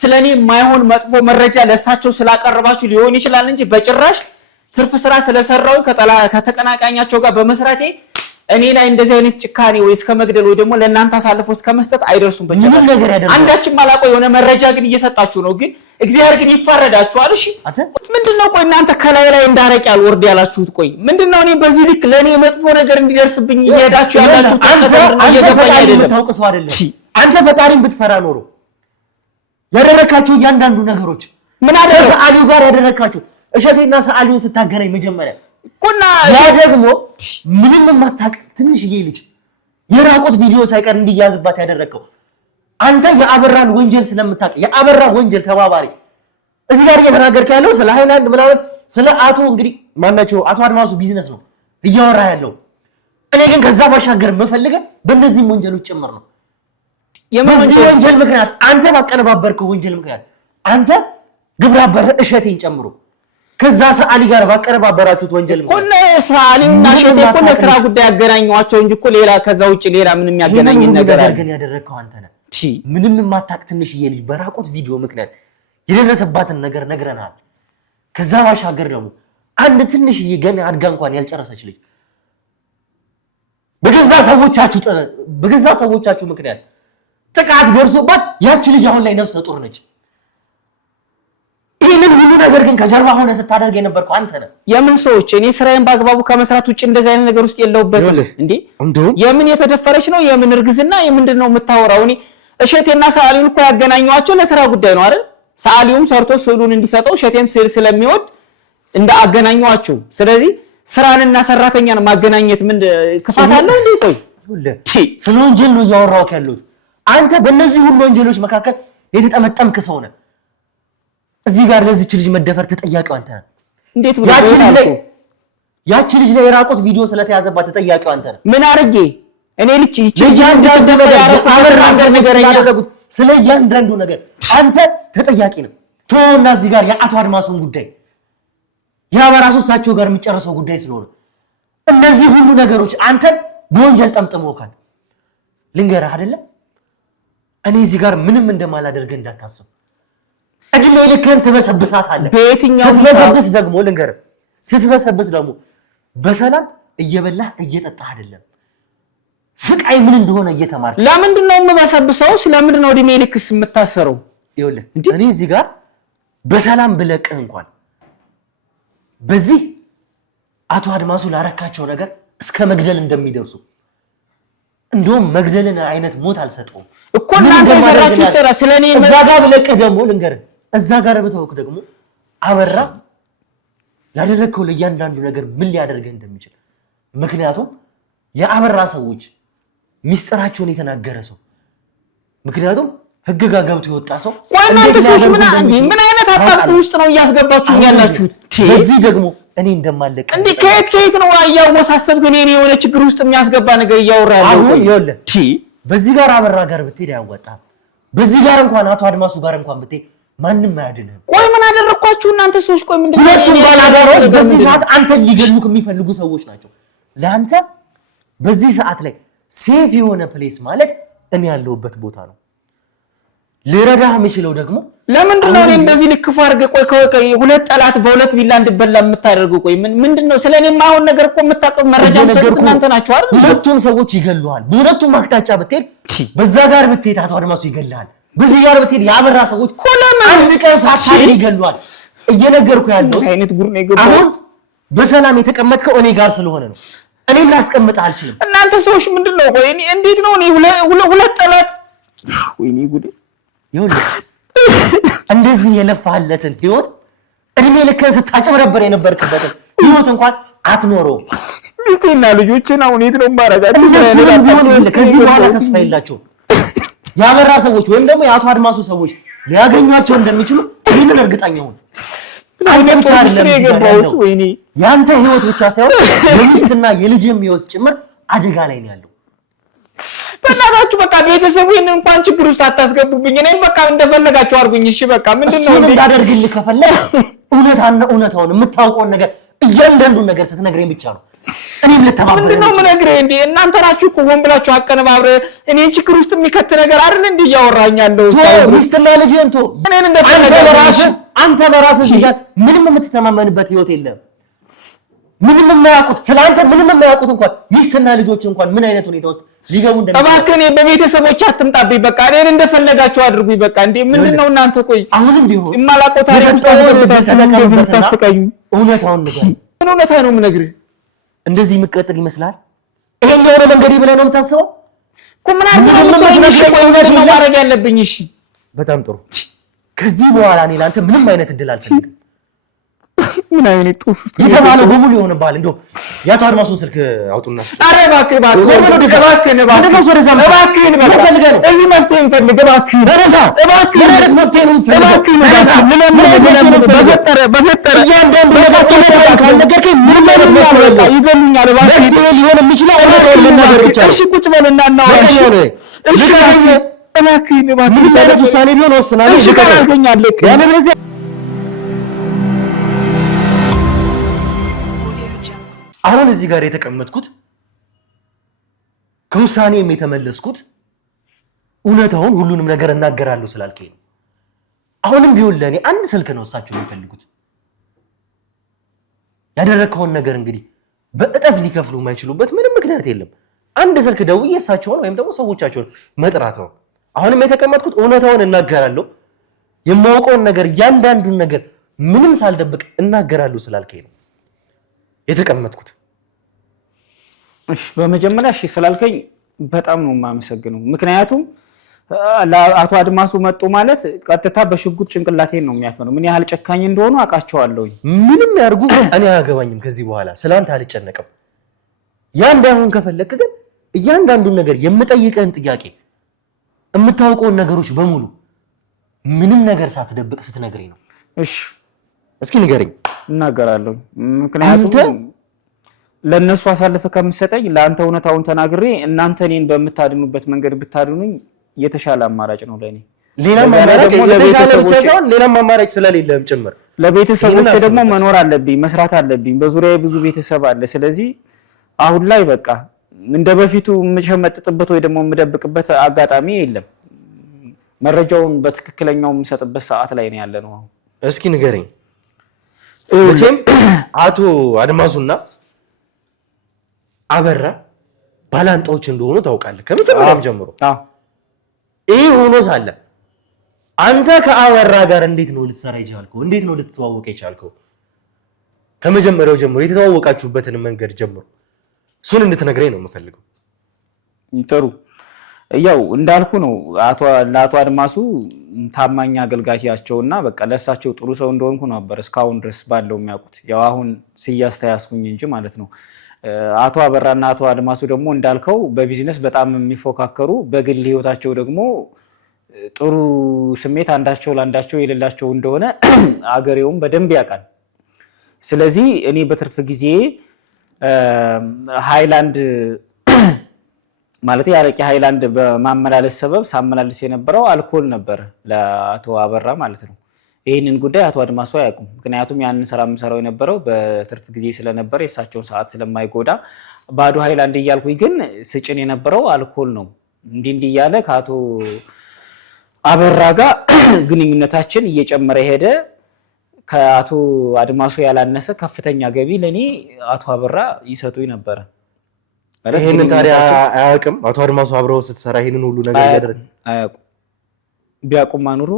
ስለኔ የማይሆን መጥፎ መረጃ ለሳቸው ስላቀረባችሁ ሊሆን ይችላል እንጂ በጭራሽ ትርፍ ስራ ስለሰራው ከተቀናቃኛቸው ጋር በመስራቴ እኔ ላይ እንደዚህ አይነት ጭካኔ ወይ እስከ መግደል ወይ ደግሞ ለእናንተ አሳልፎ እስከ መስጠት አይደርሱም። ምንም ነገር ያደርጋል። አንዳችም ማላቆ የሆነ መረጃ ግን እየሰጣችሁ ነው። ግን እግዚአብሔር ግን ይፋረዳችኋል። እሺ ምንድነው? ቆይ እናንተ ከላይ ላይ እንዳረቅ ያልወርድ ያላችሁት ቆይ ምንድነው? እኔ በዚህ ልክ ለኔ መጥፎ ነገር እንዲደርስብኝ እየሄዳችሁ ያላችሁ እየገባኝ አይደለም። ታውቅ ሰው አይደለም። አንተ ፈጣሪን ብትፈራ ኖሮ ያደረካቸው እያንዳንዱ ነገሮች ምን አደረሰ ሰዓሊው ጋር ያደረካቸው እሸቴና ሰዓሊውን ስታገናኝ መጀመሪያ ኮና ያ ደግሞ ምንም የማታውቅ ትንሽዬ ልጅ የራቆት ቪዲዮ ሳይቀር እንዲያዝባት ያደረከው አንተ የአበራን ወንጀል ስለምታውቅ የአበራ ወንጀል ተባባሪ እዚህ ጋር እየተናገርክ ያለው ስለ ሃይላንድ ምናምን ስለ አቶ እንግዲህ ማናቸው አቶ አድማሱ ቢዝነስ ነው እያወራ ያለው። እኔ ግን ከዛ ባሻገር መፈልገው በእነዚህ ወንጀሎች ጭምር ነው። የዚህ ወንጀል ምክንያት አንተ ባቀነባበርከው ወንጀል ምክንያት አንተ ግብረ አበር እሸቴን ጨምሮ ከዛ ሰዓሊ ጋር ባቀነባበራችሁት ወንጀል ምክንያት ኮነ ሰዓሊውና እሸቴ ኮነ ስራ ጉዳይ ያገናኙዋቸው እንጂ እኮ ሌላ ከዛ ውጪ ሌላ ምንም ያገናኝ ነገር ግን ያደረከው አንተ ነህ። ምንም የማታውቅ ትንሽዬ ልጅ በራቆት ቪዲዮ ምክንያት የደረሰባትን ነገር ነግረናል። ከዛ ባሻገር ደግሞ አንድ ትንሽዬ ገና አድጋ እንኳን ያልጨረሰች ልጅ በገዛ ሰዎቻችሁ ምክንያት ጥቃት ደርሶባት ያቺ ልጅ አሁን ላይ ነፍሰ ጡር ነች። ይሄንን ሁሉ ነገር ግን ከጀርባ ሆነ ስታደርግ የነበርከው አንተ ነህ። የምን ሰዎች? እኔ ስራዬን በአግባቡ ከመስራት ውጭ እንደዚህ አይነት ነገር ውስጥ የለውበትም እንዴ። የምን የተደፈረች ነው? የምን እርግዝና? የምንድነው የምታወራው? እኔ እሸቴና ሰዓሊውን እኮ ያገናኘዋቸው ለስራ ጉዳይ ነው አይደል? ሰዓሊውም ሰርቶ ስዕሉን እንዲሰጠው እሸቴም ስዕል ስለሚወድ እንዳገናኘዋቸው። ስለዚህ ስራንና ሰራተኛን ማገናኘት ምን ክፋት አለው እንዴ? ቆይ ስለ ወንጀል ነው እያወራሁት ያለሁት። አንተ በእነዚህ ሁሉ ወንጀሎች መካከል የተጠመጠምክ ሰው ነህ። እዚህ ጋር ለዚች ልጅ መደፈር ተጠያቂው አንተ ነህ። እንዴት ብሎ ያቺ ልጅ ላይ የራቆት ቪዲዮ ስለተያዘባት ተጠያቂው አንተ ነህ። ምን አድርጌ እኔ ልጅ ስለ እያንዳንዱ ነገር አንተ ተጠያቂ ነህ። ቶና እዚህ ጋር የአቶ አድማሱን ጉዳይ ያ በራሱ እሳቸው ጋር የሚጨርሰው ጉዳይ ስለሆነ እነዚህ ሁሉ ነገሮች አንተን በወንጀል ጠምጥመውካል። ልንገርህ አይደለም እኔ እዚህ ጋር ምንም እንደማላደርግ እንዳታስብ። እድሜ ልክህን ትበሰብሳታለህ። ስትበሰብስ ደግሞ ልንገርህ ስትበሰብስ ደግሞ በሰላም እየበላህ እየጠጣህ አይደለም ስቃይ ምን እንደሆነ እየተማርክ። ለምንድን ነው የምበሰብሰው? ስለምንድን ነው እድሜ ልክስ የምታሰረው? ይኸውልህ እኔ እዚህ ጋር በሰላም ብለቅህ እንኳን በዚህ አቶ አድማሱ ላረካቸው ነገር እስከ መግደል እንደሚደርሱ እንደውም መግደልን አይነት ሞት አልሰጠውም እኮ እናንተ የሰራችሁ ስራ ስለኔ እዛ ጋር ብለቅህ ደግሞ ልንገርህ እዛ ጋር ብተውክ ደግሞ አበራ ያደረከው ለእያንዳንዱ ነገር ምን ሊያደርግህ እንደሚችል። ምክንያቱም የአበራ ሰዎች ሚስጥራቸውን የተናገረ ሰው ምክንያቱም ህግ ጋር ገብቶ የወጣ ሰው እናንተ ሰዎች ምን አይነት አጣብቂኝ ውስጥ ነው እያስገባችሁ ያላችሁት? በዚህ ደግሞ እኔ እንደማለቀ እንዴ ከየት ነው ያወሳሰብ ግን እኔ የሆነ ችግር ውስጥ የሚያስገባ ነገር እያወራ ያለው? አሁን ይኸውልህ በዚህ ጋር አበራ ጋር ብትሄድ ያወጣል። በዚህ ጋር እንኳን አቶ አድማሱ ጋር እንኳን ብትሄድ ማንንም አያድንህም። ቆይ ምን አደረኳችሁ እናንተ ሰዎች? ቆይ ምንድነው ሁለቱም ባላጋራዎች በዚህ ሰዓት አንተ ሊገሉክ የሚፈልጉ ሰዎች ናቸው። ለአንተ በዚህ ሰዓት ላይ ሴፍ የሆነ ፕሌስ ማለት እኔ ያለሁበት ቦታ ነው። ልረዳህ የምችለው ደግሞ ለምንድን ነው እኔ እንደዚህ ልክፉ አድርገህ ቆይ ሁለት ጠላት በሁለት ቢላ እንድበላ የምታደርገው? ቆይ ምንድነው ስለኔ የማይሆን ነገር እኮ የምታውቀው መረጃ መስጠት እናንተ ናችሁ አይደል? ሁለቱም ሰዎች ይገሉሃል። በሁለቱም አቅጣጫ ብትሄድ በዛ ጋር ብትሄድ አቶ አድማሱ ይገላል። በዚህ ጋር ብትሄድ ያበራ ሰዎች አንድ ቀን ሳታሪ ይገሉሃል። እየነገርኩ ያለው አይነት ጉር ነው። አሁን በሰላም የተቀመጥከው እኔ ጋር ስለሆነ ነው። እኔ ላስቀምጥህ አልችልም። እናንተ ሰዎች ምንድነው? ቆይ እኔ እንዴት ነው እኔ ሁለት ጠላት ወይኔ ጉዴ! ይኸውልህ እንደዚህ የለፋህለትን ህይወት እድሜ ልክህን ስታጭበረበር የነበርክበትን ህይወት እንኳን አትኖረውም። ሚስቴና ልጆችን አሁን የት ነው የማደርጋቸው? ከዚህ በኋላ ተስፋ የላቸውም። ያበራ ሰዎች ወይም ደግሞ የአቶ አድማሱ ሰዎች ሊያገኟቸው እንደሚችሉ ይህንን እርግጠኛ ሁን። አንተ ብቻ አይደለም የገባሁት፣ ወይኔ ያንተ ህይወት ብቻ ሳይሆን የሚስትና የልጅም ህይወት ጭምር አደጋ ላይ ነው ያለው። በእናታችሁ በቃ ቤተሰቡን እንኳን ችግር ውስጥ አታስገቡብኝ። እኔም በቃ እንደፈለጋችሁ አድርጉኝ። እሺ በቃ ምንድነው እንዳደርግልህ ከፈለግ እውነታውን የምታውቀውን ነገር እያንዳንዱን ነገር ስትነግረኝ ብቻ ነው እኔም ልተባበረ። ምንድነው የምነግርህ? እንዴ እናንተ ናችሁ እኮ ሆን ብላችሁ አቀነባብረ እኔን ችግር ውስጥ የሚከት ነገር አይደል እንዴ እያወራኝ ያለው? ሚስትና ልጅህን ተው። አንተ በራስህ እዚህ ጋር ምንም የምትተማመንበት ህይወት የለም። ምንም የማያውቁት ስለአንተ ምንም የማያውቁት እንኳን ሚስትና ልጆች እንኳን ምን አይነት ሁኔታ ውስጥ ሊገቡ እንደሚችሉ እባክህ እኔ በቤተሰቦች አትምጣብኝ። በቃ እኔን እንደፈለጋችሁ አድርጉኝ። በቃ እንዴ ምንድነው እናንተ? ቆይ አሁንም ቢሆን የማላውቀው ታሪክ ውስጥ አስገብታችሁ እንደዚህ የምታስቀኝ? እውነታውን ንገር። ምን እውነታ ነው የምነግርህ? እንደዚህ የምትቀጥል ይመስላል? ይሄኛው ነው መንገዴ ብለህ ነው የምታስበው እኮ? ምን አድርገህ ነው ማድረግ ያለብኝ? እሺ በጣም ጥሩ። ከዚህ በኋላ እኔ ለአንተ ምንም አይነት እድል አልፈልግም። ምን አይነት ጡፍ ውስጥ የተባለው በሙሉ ይሆንብሃል። እንደው የአቶ አድማሱን ስልክ አውጡና ኧረ እባክህ እባክህ እዚህ መፍትሄ እንፈልግ እባክህ። እባክህ ምን አይነት መፍትሄ ነው? እባክህ በፈጠረ እያንዳንዱ ነገር ካልነገርከኝ ምንም አይነት ይገሉኛል። እባክህ ሊሆን የሚችለው ነገር ብቻ ነው። እሺ ቁጭ በልና እናውራ። እሺ እባክህ ምን አይነት ውሳኔ ቢሆን ወስናለሁ። እሺ ካልከኝ አለቅ ያለበለዚያ አሁን እዚህ ጋር የተቀመጥኩት ከውሳኔም የተመለስኩት እውነታውን ሁሉንም ነገር እናገራለሁ ስላልከኝ ነው። አሁንም ቢሆን ለኔ አንድ ስልክ ነው እሳቸው የሚፈልጉት። ያደረከውን ነገር እንግዲህ በእጥፍ ሊከፍሉ የማይችሉበት ምንም ምክንያት የለም። አንድ ስልክ ደውዬ እሳቸውን ወይም ደግሞ ሰዎቻቸውን መጥራት ነው። አሁንም የተቀመጥኩት እውነታውን እናገራለሁ፣ የማውቀውን ነገር እያንዳንዱን ነገር ምንም ሳልደብቅ እናገራለሁ ስላልከኝ ነው የተቀመጥኩት። እሺ በመጀመሪያ እሺ ስላልከኝ በጣም ነው የማመሰግነው። ምክንያቱም አቶ አድማሱ መጡ ማለት ቀጥታ በሽጉጥ ጭንቅላቴን ነው የሚያፈነው። ምን ያህል ጨካኝ እንደሆኑ አውቃቸዋለሁ። ምንም ያርጉ እኔ አያገባኝም። ከዚህ በኋላ ስላንተ አልጨነቅም። ያ እንዳይሆን ከፈለክ ግን እያንዳንዱን ነገር የምጠይቀህን ጥያቄ የምታውቀውን ነገሮች በሙሉ ምንም ነገር ሳትደብቅ ስትነግረኝ ነው። እሺ እስኪ ንገረኝ። እናገራለሁ። ምክንያቱም ለነሱ አሳልፈ ከምሰጠኝ ለአንተ እውነታውን ተናግሬ እናንተ እኔን በምታድኑበት መንገድ ብታድኑኝ የተሻለ አማራጭ ነው ለኔ። ሌላም አማራጭ ሌላም አማራጭ ስለሌለም ጭምር ለቤተሰቦቼ ደግሞ መኖር አለብኝ፣ መስራት አለብኝ። በዙሪያዬ ብዙ ቤተሰብ አለ። ስለዚህ አሁን ላይ በቃ እንደ በፊቱ የምሸመጥጥበት ወይ ደግሞ የምደብቅበት አጋጣሚ የለም። መረጃውን በትክክለኛው የምሰጥበት ሰዓት ላይ ነው ያለነው። እስኪ ንገረኝ። መቼም አቶ አድማሱና አበራ ባላንጣዎች እንደሆኑ ታውቃለህ ከመጀመሪያም ጀምሮ። ይሄ ሆኖ ሳለ አንተ ከአበራ ጋር እንዴት ነው ልትሰራ የቻልከው? እንዴት ነው ልትተዋወቅ የቻልከው? ከመጀመሪያው ጀምሮ የተተዋወቃችሁበትን መንገድ ጀምሮ እሱን እንድትነግረኝ ነው የምፈልገው። ጥሩ። ያው እንዳልኩ ነው ለአቶ አድማሱ ታማኝ አገልጋያቸውና በቃ ለእሳቸው ጥሩ ሰው እንደሆንኩ ነበር እስካሁን ድረስ ባለው የሚያውቁት። ያው አሁን ሲያዝ ተያዝኩኝ እንጂ ማለት ነው። አቶ አበራና አቶ አድማሱ ደግሞ እንዳልከው በቢዝነስ በጣም የሚፎካከሩ፣ በግል ህይወታቸው ደግሞ ጥሩ ስሜት አንዳቸው ለአንዳቸው የሌላቸው እንደሆነ አገሬውም በደንብ ያውቃል። ስለዚህ እኔ በትርፍ ጊዜ ሃይላንድ ማለት ያረቂ ሃይላንድ በማመላለስ ሰበብ ሳመላልስ የነበረው አልኮል ነበር ለአቶ አበራ ማለት ነው። ይህንን ጉዳይ አቶ አድማሱ አያውቁም። ምክንያቱም ያንን ስራ የምሰራው የነበረው በትርፍ ጊዜ ስለነበረ የእሳቸውን ሰዓት ስለማይጎዳ ባዶ ሃይላንድ እያልኩኝ ግን ስጭን የነበረው አልኮል ነው። እንዲህ እያለ ከአቶ አበራ ጋር ግንኙነታችን እየጨመረ ሄደ። ከአቶ አድማሱ ያላነሰ ከፍተኛ ገቢ ለኔ አቶ አበራ ይሰጡኝ ነበረ። ይሄንን ታዲያ አያውቅም አቶ አድማሱ አብረው ስትሰራ ይሄንን ሁሉ ነገር ያደረገ? አያውቁም። ቢያቁም ማኑሮ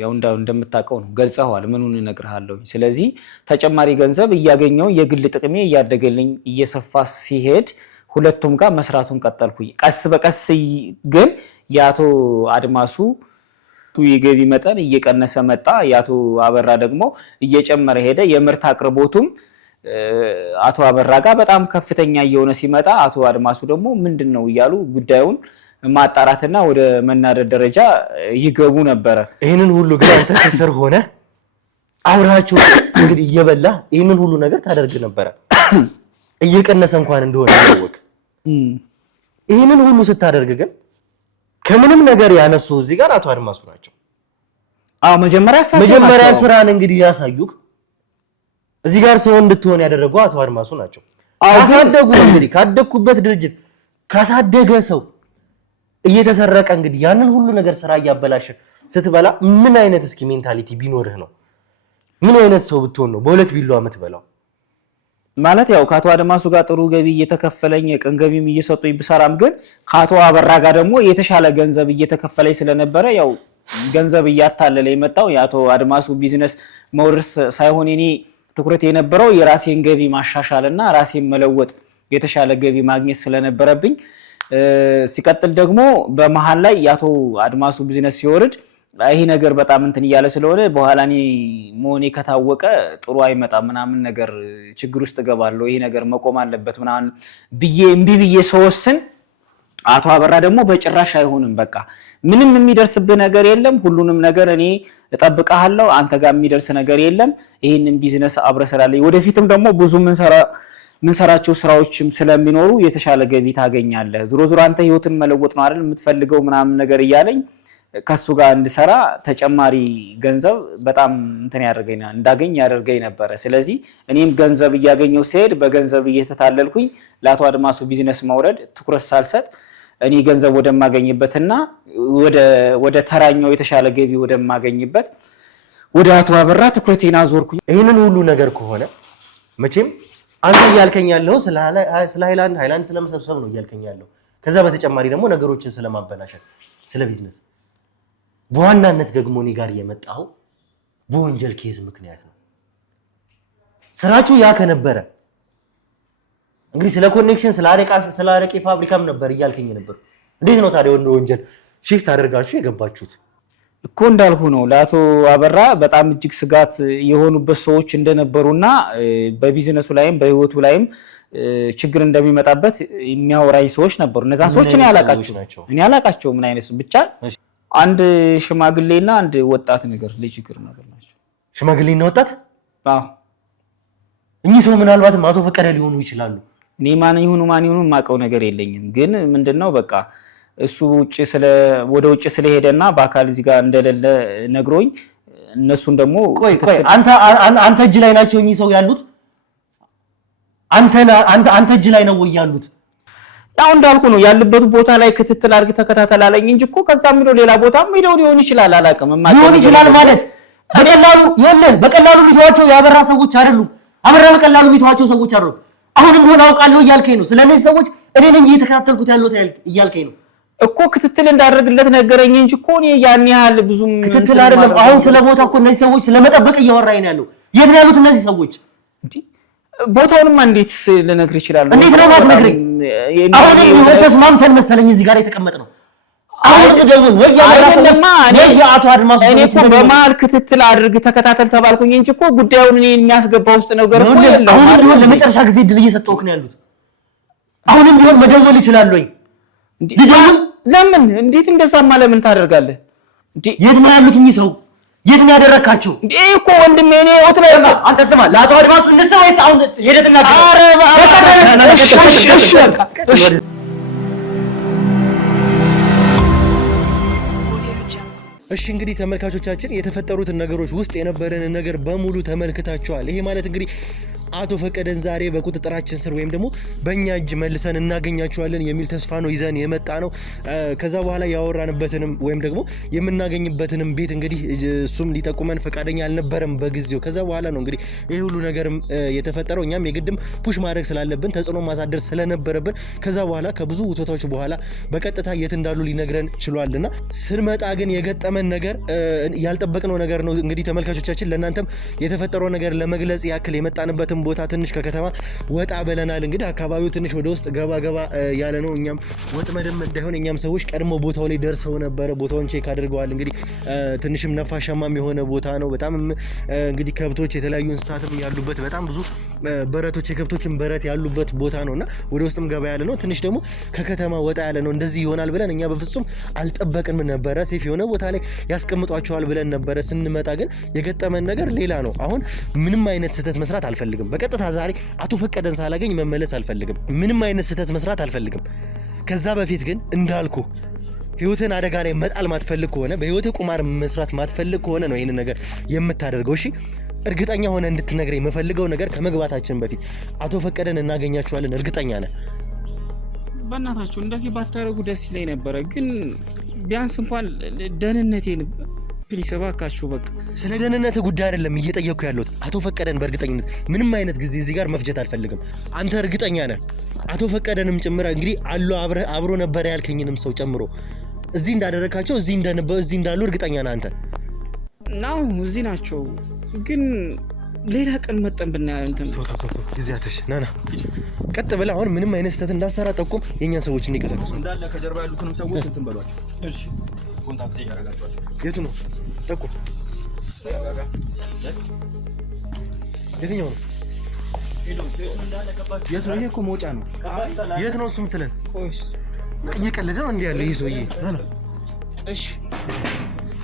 ያው እንደምታውቀው ነው ገልጸዋል ምኑን እነግርሃለሁ ስለዚህ ተጨማሪ ገንዘብ እያገኘው የግል ጥቅሜ እያደገልኝ እየሰፋ ሲሄድ ሁለቱም ጋር መስራቱን ቀጠልኩኝ ቀስ በቀስ ግን ያቶ አድማሱ የገቢ መጠን እየቀነሰ መጣ ያቶ አበራ ደግሞ እየጨመረ ሄደ የምርት አቅርቦቱም አቶ አበራ ጋር በጣም ከፍተኛ እየሆነ ሲመጣ አቶ አድማሱ ደግሞ ምንድነው ይያሉ ጉዳዩን ማጣራትና ወደ መናደድ ደረጃ ይገቡ ነበር ይሄንን ሁሉ ግን አንተ ከስር ሆነ አብራችሁ እንግዲህ እየበላ ይሄንን ሁሉ ነገር ታደርግ ነበር እየቀነሰ እንኳን እንደሆነ ያወቅ ይሄንን ሁሉ ስታደርግ ግን ከምንም ነገር ያነሱ እዚህ ጋር አቶ አድማሱ ናቸው መጀመሪያ ስራን እንግዲህ ያሳዩክ እዚህ ጋር ሰው እንድትሆን ያደረገው አቶ አድማሱ ናቸው ካሳደጉ እንግዲህ ካደኩበት ድርጅት ካሳደገ ሰው እየተሰረቀ እንግዲህ ያንን ሁሉ ነገር ስራ ያያበላሽ ስትበላ ምን አይነት እስኪ ሜንታሊቲ ቢኖርህ ነው ምን አይነት ሰው ብትሆን ነው በሁለት ቢሉ አመት በላው ማለት ያው ካቶ አድማሱ ጋር ጥሩ ገቢ እየተከፈለኝ የቀን ገቢም እየሰጡኝ ብሰራም ግን ካቶ አበራ ጋር ደግሞ የተሻለ ገንዘብ እየተከፈለኝ ስለነበረ ያው ገንዘብ እያታለለ የመጣው ያቶ አድማሱ ቢዝነስ መውረስ ሳይሆን እኔ ትኩረት የነበረው የራሴን ገቢ ማሻሻልና ራሴን መለወጥ የተሻለ ገቢ ማግኘት ስለነበረብኝ ሲቀጥል ደግሞ በመሃል ላይ ያቶ አድማሱ ቢዝነስ ሲወርድ ይሄ ነገር በጣም እንትን ይያለ ስለሆነ በኋላኒ ሞኔ ከታወቀ ጥሩ አይመጣም ምናምን ነገር ችግር ውስጥ ገባለሁ ይሄ ነገር መቆም አለበት ምናምን ብዬ ሰወስን አቶ አበራ ደግሞ በጭራሽ አይሆንም በቃ ምንም የሚደርስብህ ነገር የለም ሁሉንም ነገር እኔ እጠብቃለሁ አንተ ጋር የሚደርስ ነገር የለም ይሄንን ቢዝነስ አብረሰላለኝ ወደፊትም ደግሞ ብዙ ምንሰራቸው ስራዎችም ስለሚኖሩ የተሻለ ገቢ ታገኛለህ ዙሮ አንተ ህይወትን መለወጥ ነው አይደል የምትፈልገው ምናምን ነገር ይያለኝ ከሱ ጋር እንድሰራ ተጨማሪ ገንዘብ በጣም እንትን እንዳገኝ ያደርገኝ ነበር ስለዚህ እኔም ገንዘብ እያገኘው ሲሄድ በገንዘብ እየተታለልኩኝ ለአቶ አድማሱ ቢዝነስ መውረድ ትኩረት ሳልሰጥ እኔ ገንዘብ ወደማገኝበትና ወደ ተራኛው የተሻለ ገቢ ወደማገኝበት ወደ አቶ አበራ ትኩረቴን አዞርኩኝ ይሄንን ሁሉ ነገር ከሆነ መቼም አንተ ያልከኝ ያለው ስለ ሃይላንድ ስለመሰብሰብ ነው ያልከኝ ያለው ከዛ በተጨማሪ ደግሞ ነገሮችን ስለማበላሸት ስለ ቢዝነስ በዋናነት ደግሞ እኔ ጋር የመጣው በወንጀል ኬዝ ምክንያት ነው ስራቹ ያ ከነበረ እንግዲህ ስለ ኮኔክሽን ስለ አረቄ ፋብሪካም ነበር ያልከኝ ነበር እንዴት ነው ታዲያ ወንጀል ሺፍት አደርጋችሁ የገባችሁት እኮ እንዳልኩ ነው ለአቶ አበራ በጣም እጅግ ስጋት የሆኑበት ሰዎች እንደነበሩና በቢዝነሱ ላይም በህይወቱ ላይም ችግር እንደሚመጣበት የሚያወራይ ሰዎች ነበሩ እነዛ ሰዎች እኔ አላቃቸው ምን አይነት ብቻ አንድ ሽማግሌና አንድ ወጣት ነገር ለችግር ነገር ናቸው ሽማግሌና ወጣት አዎ እኚህ ሰው ምናልባትም አቶ ፈቀደ ሊሆኑ ይችላሉ እኔ ማን ይሁኑ ማቀው ነገር የለኝም ግን ምንድነው በቃ እሱ ወደ ውጭ ስለሄደና በአካል እዚህ ጋር እንደሌለ ነግሮኝ እነሱን ደግሞ ቆይ አንተ እጅ ላይ ናቸው እኚህ ሰው ያሉት አንተ እጅ ላይ ነው ወይ ያሉት ያው እንዳልኩ ነው ያለበት ቦታ ላይ ክትትል አድርግ ተከታተላለኝ እንጂ እኮ ከዛም ነው ሌላ ቦታም ሊሆን ይችላል አላቀም ሊሆን ይችላል ማለት በቀላሉ ሚተዋቸው ያበራ ሰዎች አይደሉም አበራ በቀላሉ ሚተዋቸው ሰዎች አይደሉም አሁንም ሆነ አውቃለሁ እያልከኝ ነው ስለነዚህ ሰዎች እኔ ነኝ እየተከታተልኩት ያለው እያልከኝ ነው እኮ ክትትል እንዳደርግለት ነገረኝ እንጂ እኮ እኔ ያን ያህል ብዙም ክትትል አይደለም አሁን ስለ ቦታ እኮ እነዚህ ሰዎች ስለመጠበቅ እያወራኝ ነው ያለው የት ነው ያሉት እነዚህ ሰዎች እንዴ ቦታውንማ እንዴት ልነግር ይችላል እንዴት ነው ማትነግረኝ አሁን ይሄ ተስማምተን መሰለኝ እዚህ ጋር የተቀመጠነው አሁን ደውል ወይ አቶ አድማሱ እኔ እኮ በማል ክትትል አድርግ ተከታተል ተባልኩኝ እንጂ እኮ ጉዳዩን እኔ የሚያስገባው ውስጥ ነገር እኮ የለም አሁን ቢሆን ለመጨረሻ ጊዜ ድል እየሰጠውክ ነው ያሉት አሁንም ቢሆን መደወል ይችላል ወይ ሊደውል ለምን እንዴት እንደዛማ ለምን ታደርጋለህ የት ነው ያሉት እኚህ ሰው የት ነው ያደረካቸው እንዴ እኮ ወንድሜ እኔ ወት ላይ አንተ ስማ ለአቶ አድማሱ እንደሰው ወይስ አሁን ሄደትና እሺ እንግዲህ ተመልካቾቻችን የተፈጠሩትን ነገሮች ውስጥ የነበረን ነገር በሙሉ ተመልክታችኋል ይሄ ማለት እንግዲህ አቶ ፈቀደን ዛሬ በቁጥጥራችን ስር ወይም ደግሞ በእኛ እጅ መልሰን እናገኛቸዋለን የሚል ተስፋ ነው ይዘን የመጣ ነው። ከዛ በኋላ ያወራንበትንም ወይም ደግሞ የምናገኝበትንም ቤት እንግዲህ እሱም ሊጠቁመን ፈቃደኛ አልነበረም በጊዜው። ከዛ በኋላ ነው እንግዲህ ይሄ ሁሉ ነገርም የተፈጠረው። እኛም የግድም ፑሽ ማድረግ ስላለብን ተጽዕኖ ማሳደር ስለነበረብን ከዛ በኋላ ከብዙ ውቶታዎች በኋላ በቀጥታ የት እንዳሉ ሊነግረን ችሏልና ስንመጣ ግን የገጠመን ነገር ያልጠበቅነው ነገር ነው። እንግዲህ ተመልካቾቻችን ለእናንተም የተፈጠረው ነገር ለመግለጽ ያክል የመጣንበትን ቦታ ትንሽ ከከተማ ወጣ ብለናል። እንግዲህ አካባቢው ትንሽ ወደ ውስጥ ገባ ያለ ነው። እኛም ወጥመድም እንዳይሆን እኛም ሰዎች ቀድሞ ቦታው ላይ ደርሰው ነበረ። ቦታውን ቼክ አድርገዋል። እንግዲህ ትንሽም ነፋሻማም የሆነ ቦታ ነው። በጣም እንግዲህ ከብቶች የተለያዩ እንስሳትም ያሉበት በጣም ብዙ በረቶች የከብቶችን በረት ያሉበት ቦታ ነውና ወደ ውስጥም ገባ ያለ ነው። ትንሽ ደግሞ ከከተማ ወጣ ያለ ነው። እንደዚህ ይሆናል ብለን እኛ በፍጹም አልጠበቅንም ነበረ። ሴፍ የሆነ ቦታ ላይ ያስቀምጧቸዋል ብለን ነበረ። ስንመጣ ግን የገጠመን ነገር ሌላ ነው። አሁን ምንም አይነት ስህተት መስራት አልፈልግም። በቀጥታ ዛሬ አቶ ፈቀደን ሳላገኝ መመለስ አልፈልግም። ምንም አይነት ስህተት መስራት አልፈልግም። ከዛ በፊት ግን እንዳልኩ ህይወትን አደጋ ላይ መጣል ማትፈልግ ከሆነ በህይወት ቁማር መስራት ማትፈልግ ከሆነ ነው ይሄን ነገር የምታደርገው። እሺ እርግጠኛ ሆነ እንድትነግረኝ የምፈልገው ነገር ከመግባታችን በፊት አቶ ፈቀደን እናገኛቸዋለን እርግጠኛ ነህ? በእናታችሁ እንደዚህ ባታረጉ ደስ ይለኝ ነበረ፣ ግን ቢያንስ እንኳን ደህንነቴን ፕሊስ እባካችሁ። በቃ ስለ ደህንነት ጉዳይ አይደለም እየጠየቅኩ ያለሁት አቶ ፈቀደን በእርግጠኝነት ምንም አይነት ጊዜ እዚህ ጋር መፍጀት አልፈልግም። አንተ እርግጠኛ ነህ? አቶ ፈቀደንም ጭምር እንግዲህ አብሮ ነበር ያልከኝንም ሰው ጨምሮ እዚህ እንዳደረካቸው እዚህ እንዳሉ እርግጠኛ ነህ አንተ? ናው እዚህ ናቸው፣ ግን ሌላ ቀን መጠን ብናያ እንትን ጊዜያትሽ ናና ቀጥ ብለህ አሁን ምንም አይነት ስህተት እንዳሰራ ጠቁም። የኛን ሰዎች እንዲቀሰቅሱ እንዳለ ከጀርባ ያሉትንም ሰዎች እንትን በሏቸው። እሺ ኮንታክት ያደርጋቸዋቸው። የቱ ነው ጠቁም? የትኛው ነው? የት ነው? ይሄ እኮ መውጫ ነው። የት ነው እሱ የምትለን? እየቀለደ ነው እንዴ ያለው ይሄ ሰውዬ? ናና እሺ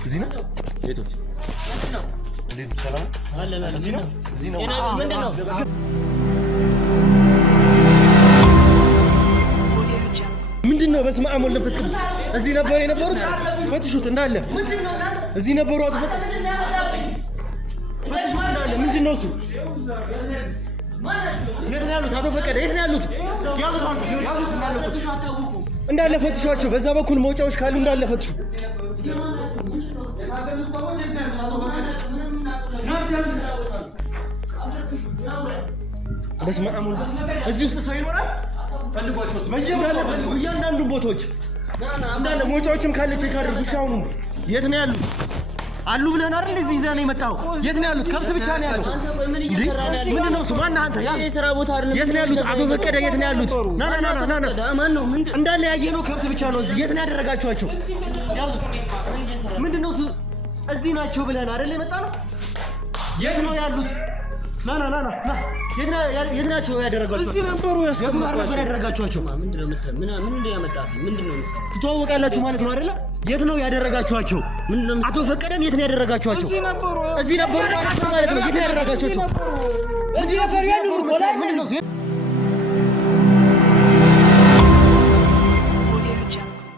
እዚህ ነው። የቶች እንዴት ሰላም አለና እዚህ ነው። ምንድነው? ምንድነው? በስመ አብ ወወልድ ወመንፈስ ቅዱስ። እዚህ ነበር የነበሩት። ፈትሹት እንዳለ እዚህ ነበሩ። ፈትሹት እንዳለ። ምንድነው እሱ? የት ነው ያሉት? አቶ ፈቀደ የት ነው ያሉት? እንዳለ ፈትሿቸው። በዛ በኩል መውጫዎች ካሉ እንዳለ ፈትሹ። በስመ አብ ወወልድ። እዚህ ውስጥ ሰው ይኖራል? ፈልጓቸው እያንዳንዱ ቦታዎች እንዳለ መውጫዎችም ካለ ቼክ አድርጉ። ሻውኑ የት ነው ያሉት? አሉ ብለን አይደል እንደዚህ ይዘህ ነው የመጣው? የት ነው ያሉት? ከብት ብቻ ነው ያሉት። ምንድን ነው እሱ? ማነህ አንተ? የት ነው ያሉት? አቶ ፈቀደ የት ነው ያሉት? ና እንዳለ ያየነው ከብት ብቻ ነው። እዚህ የት ነው ያደረጋችኋቸው? ምንድን ነው እሱ? እዚህ ናቸው ብለን አይደል የመጣ ነው? የት ነው ያሉት? ና የት ናቸው ያደረጋችኋቸው? እዚህ ነበሩ ያደረጋችኋቸው። ምንድነው ያመጣብኝ? ምንድነው የምትሰራው? ትተዋወቃላችሁ ማለት ነው አይደለ? የት ነው ያደረጋችኋቸው? አቶ ፈቀደን የት ነው ያደረጋችኋቸው? እዚህ ነበሩ ማለት ነው። የት ነው ያደረጋችኋቸው? እዚህ ነበር ያሉት። ምንድነው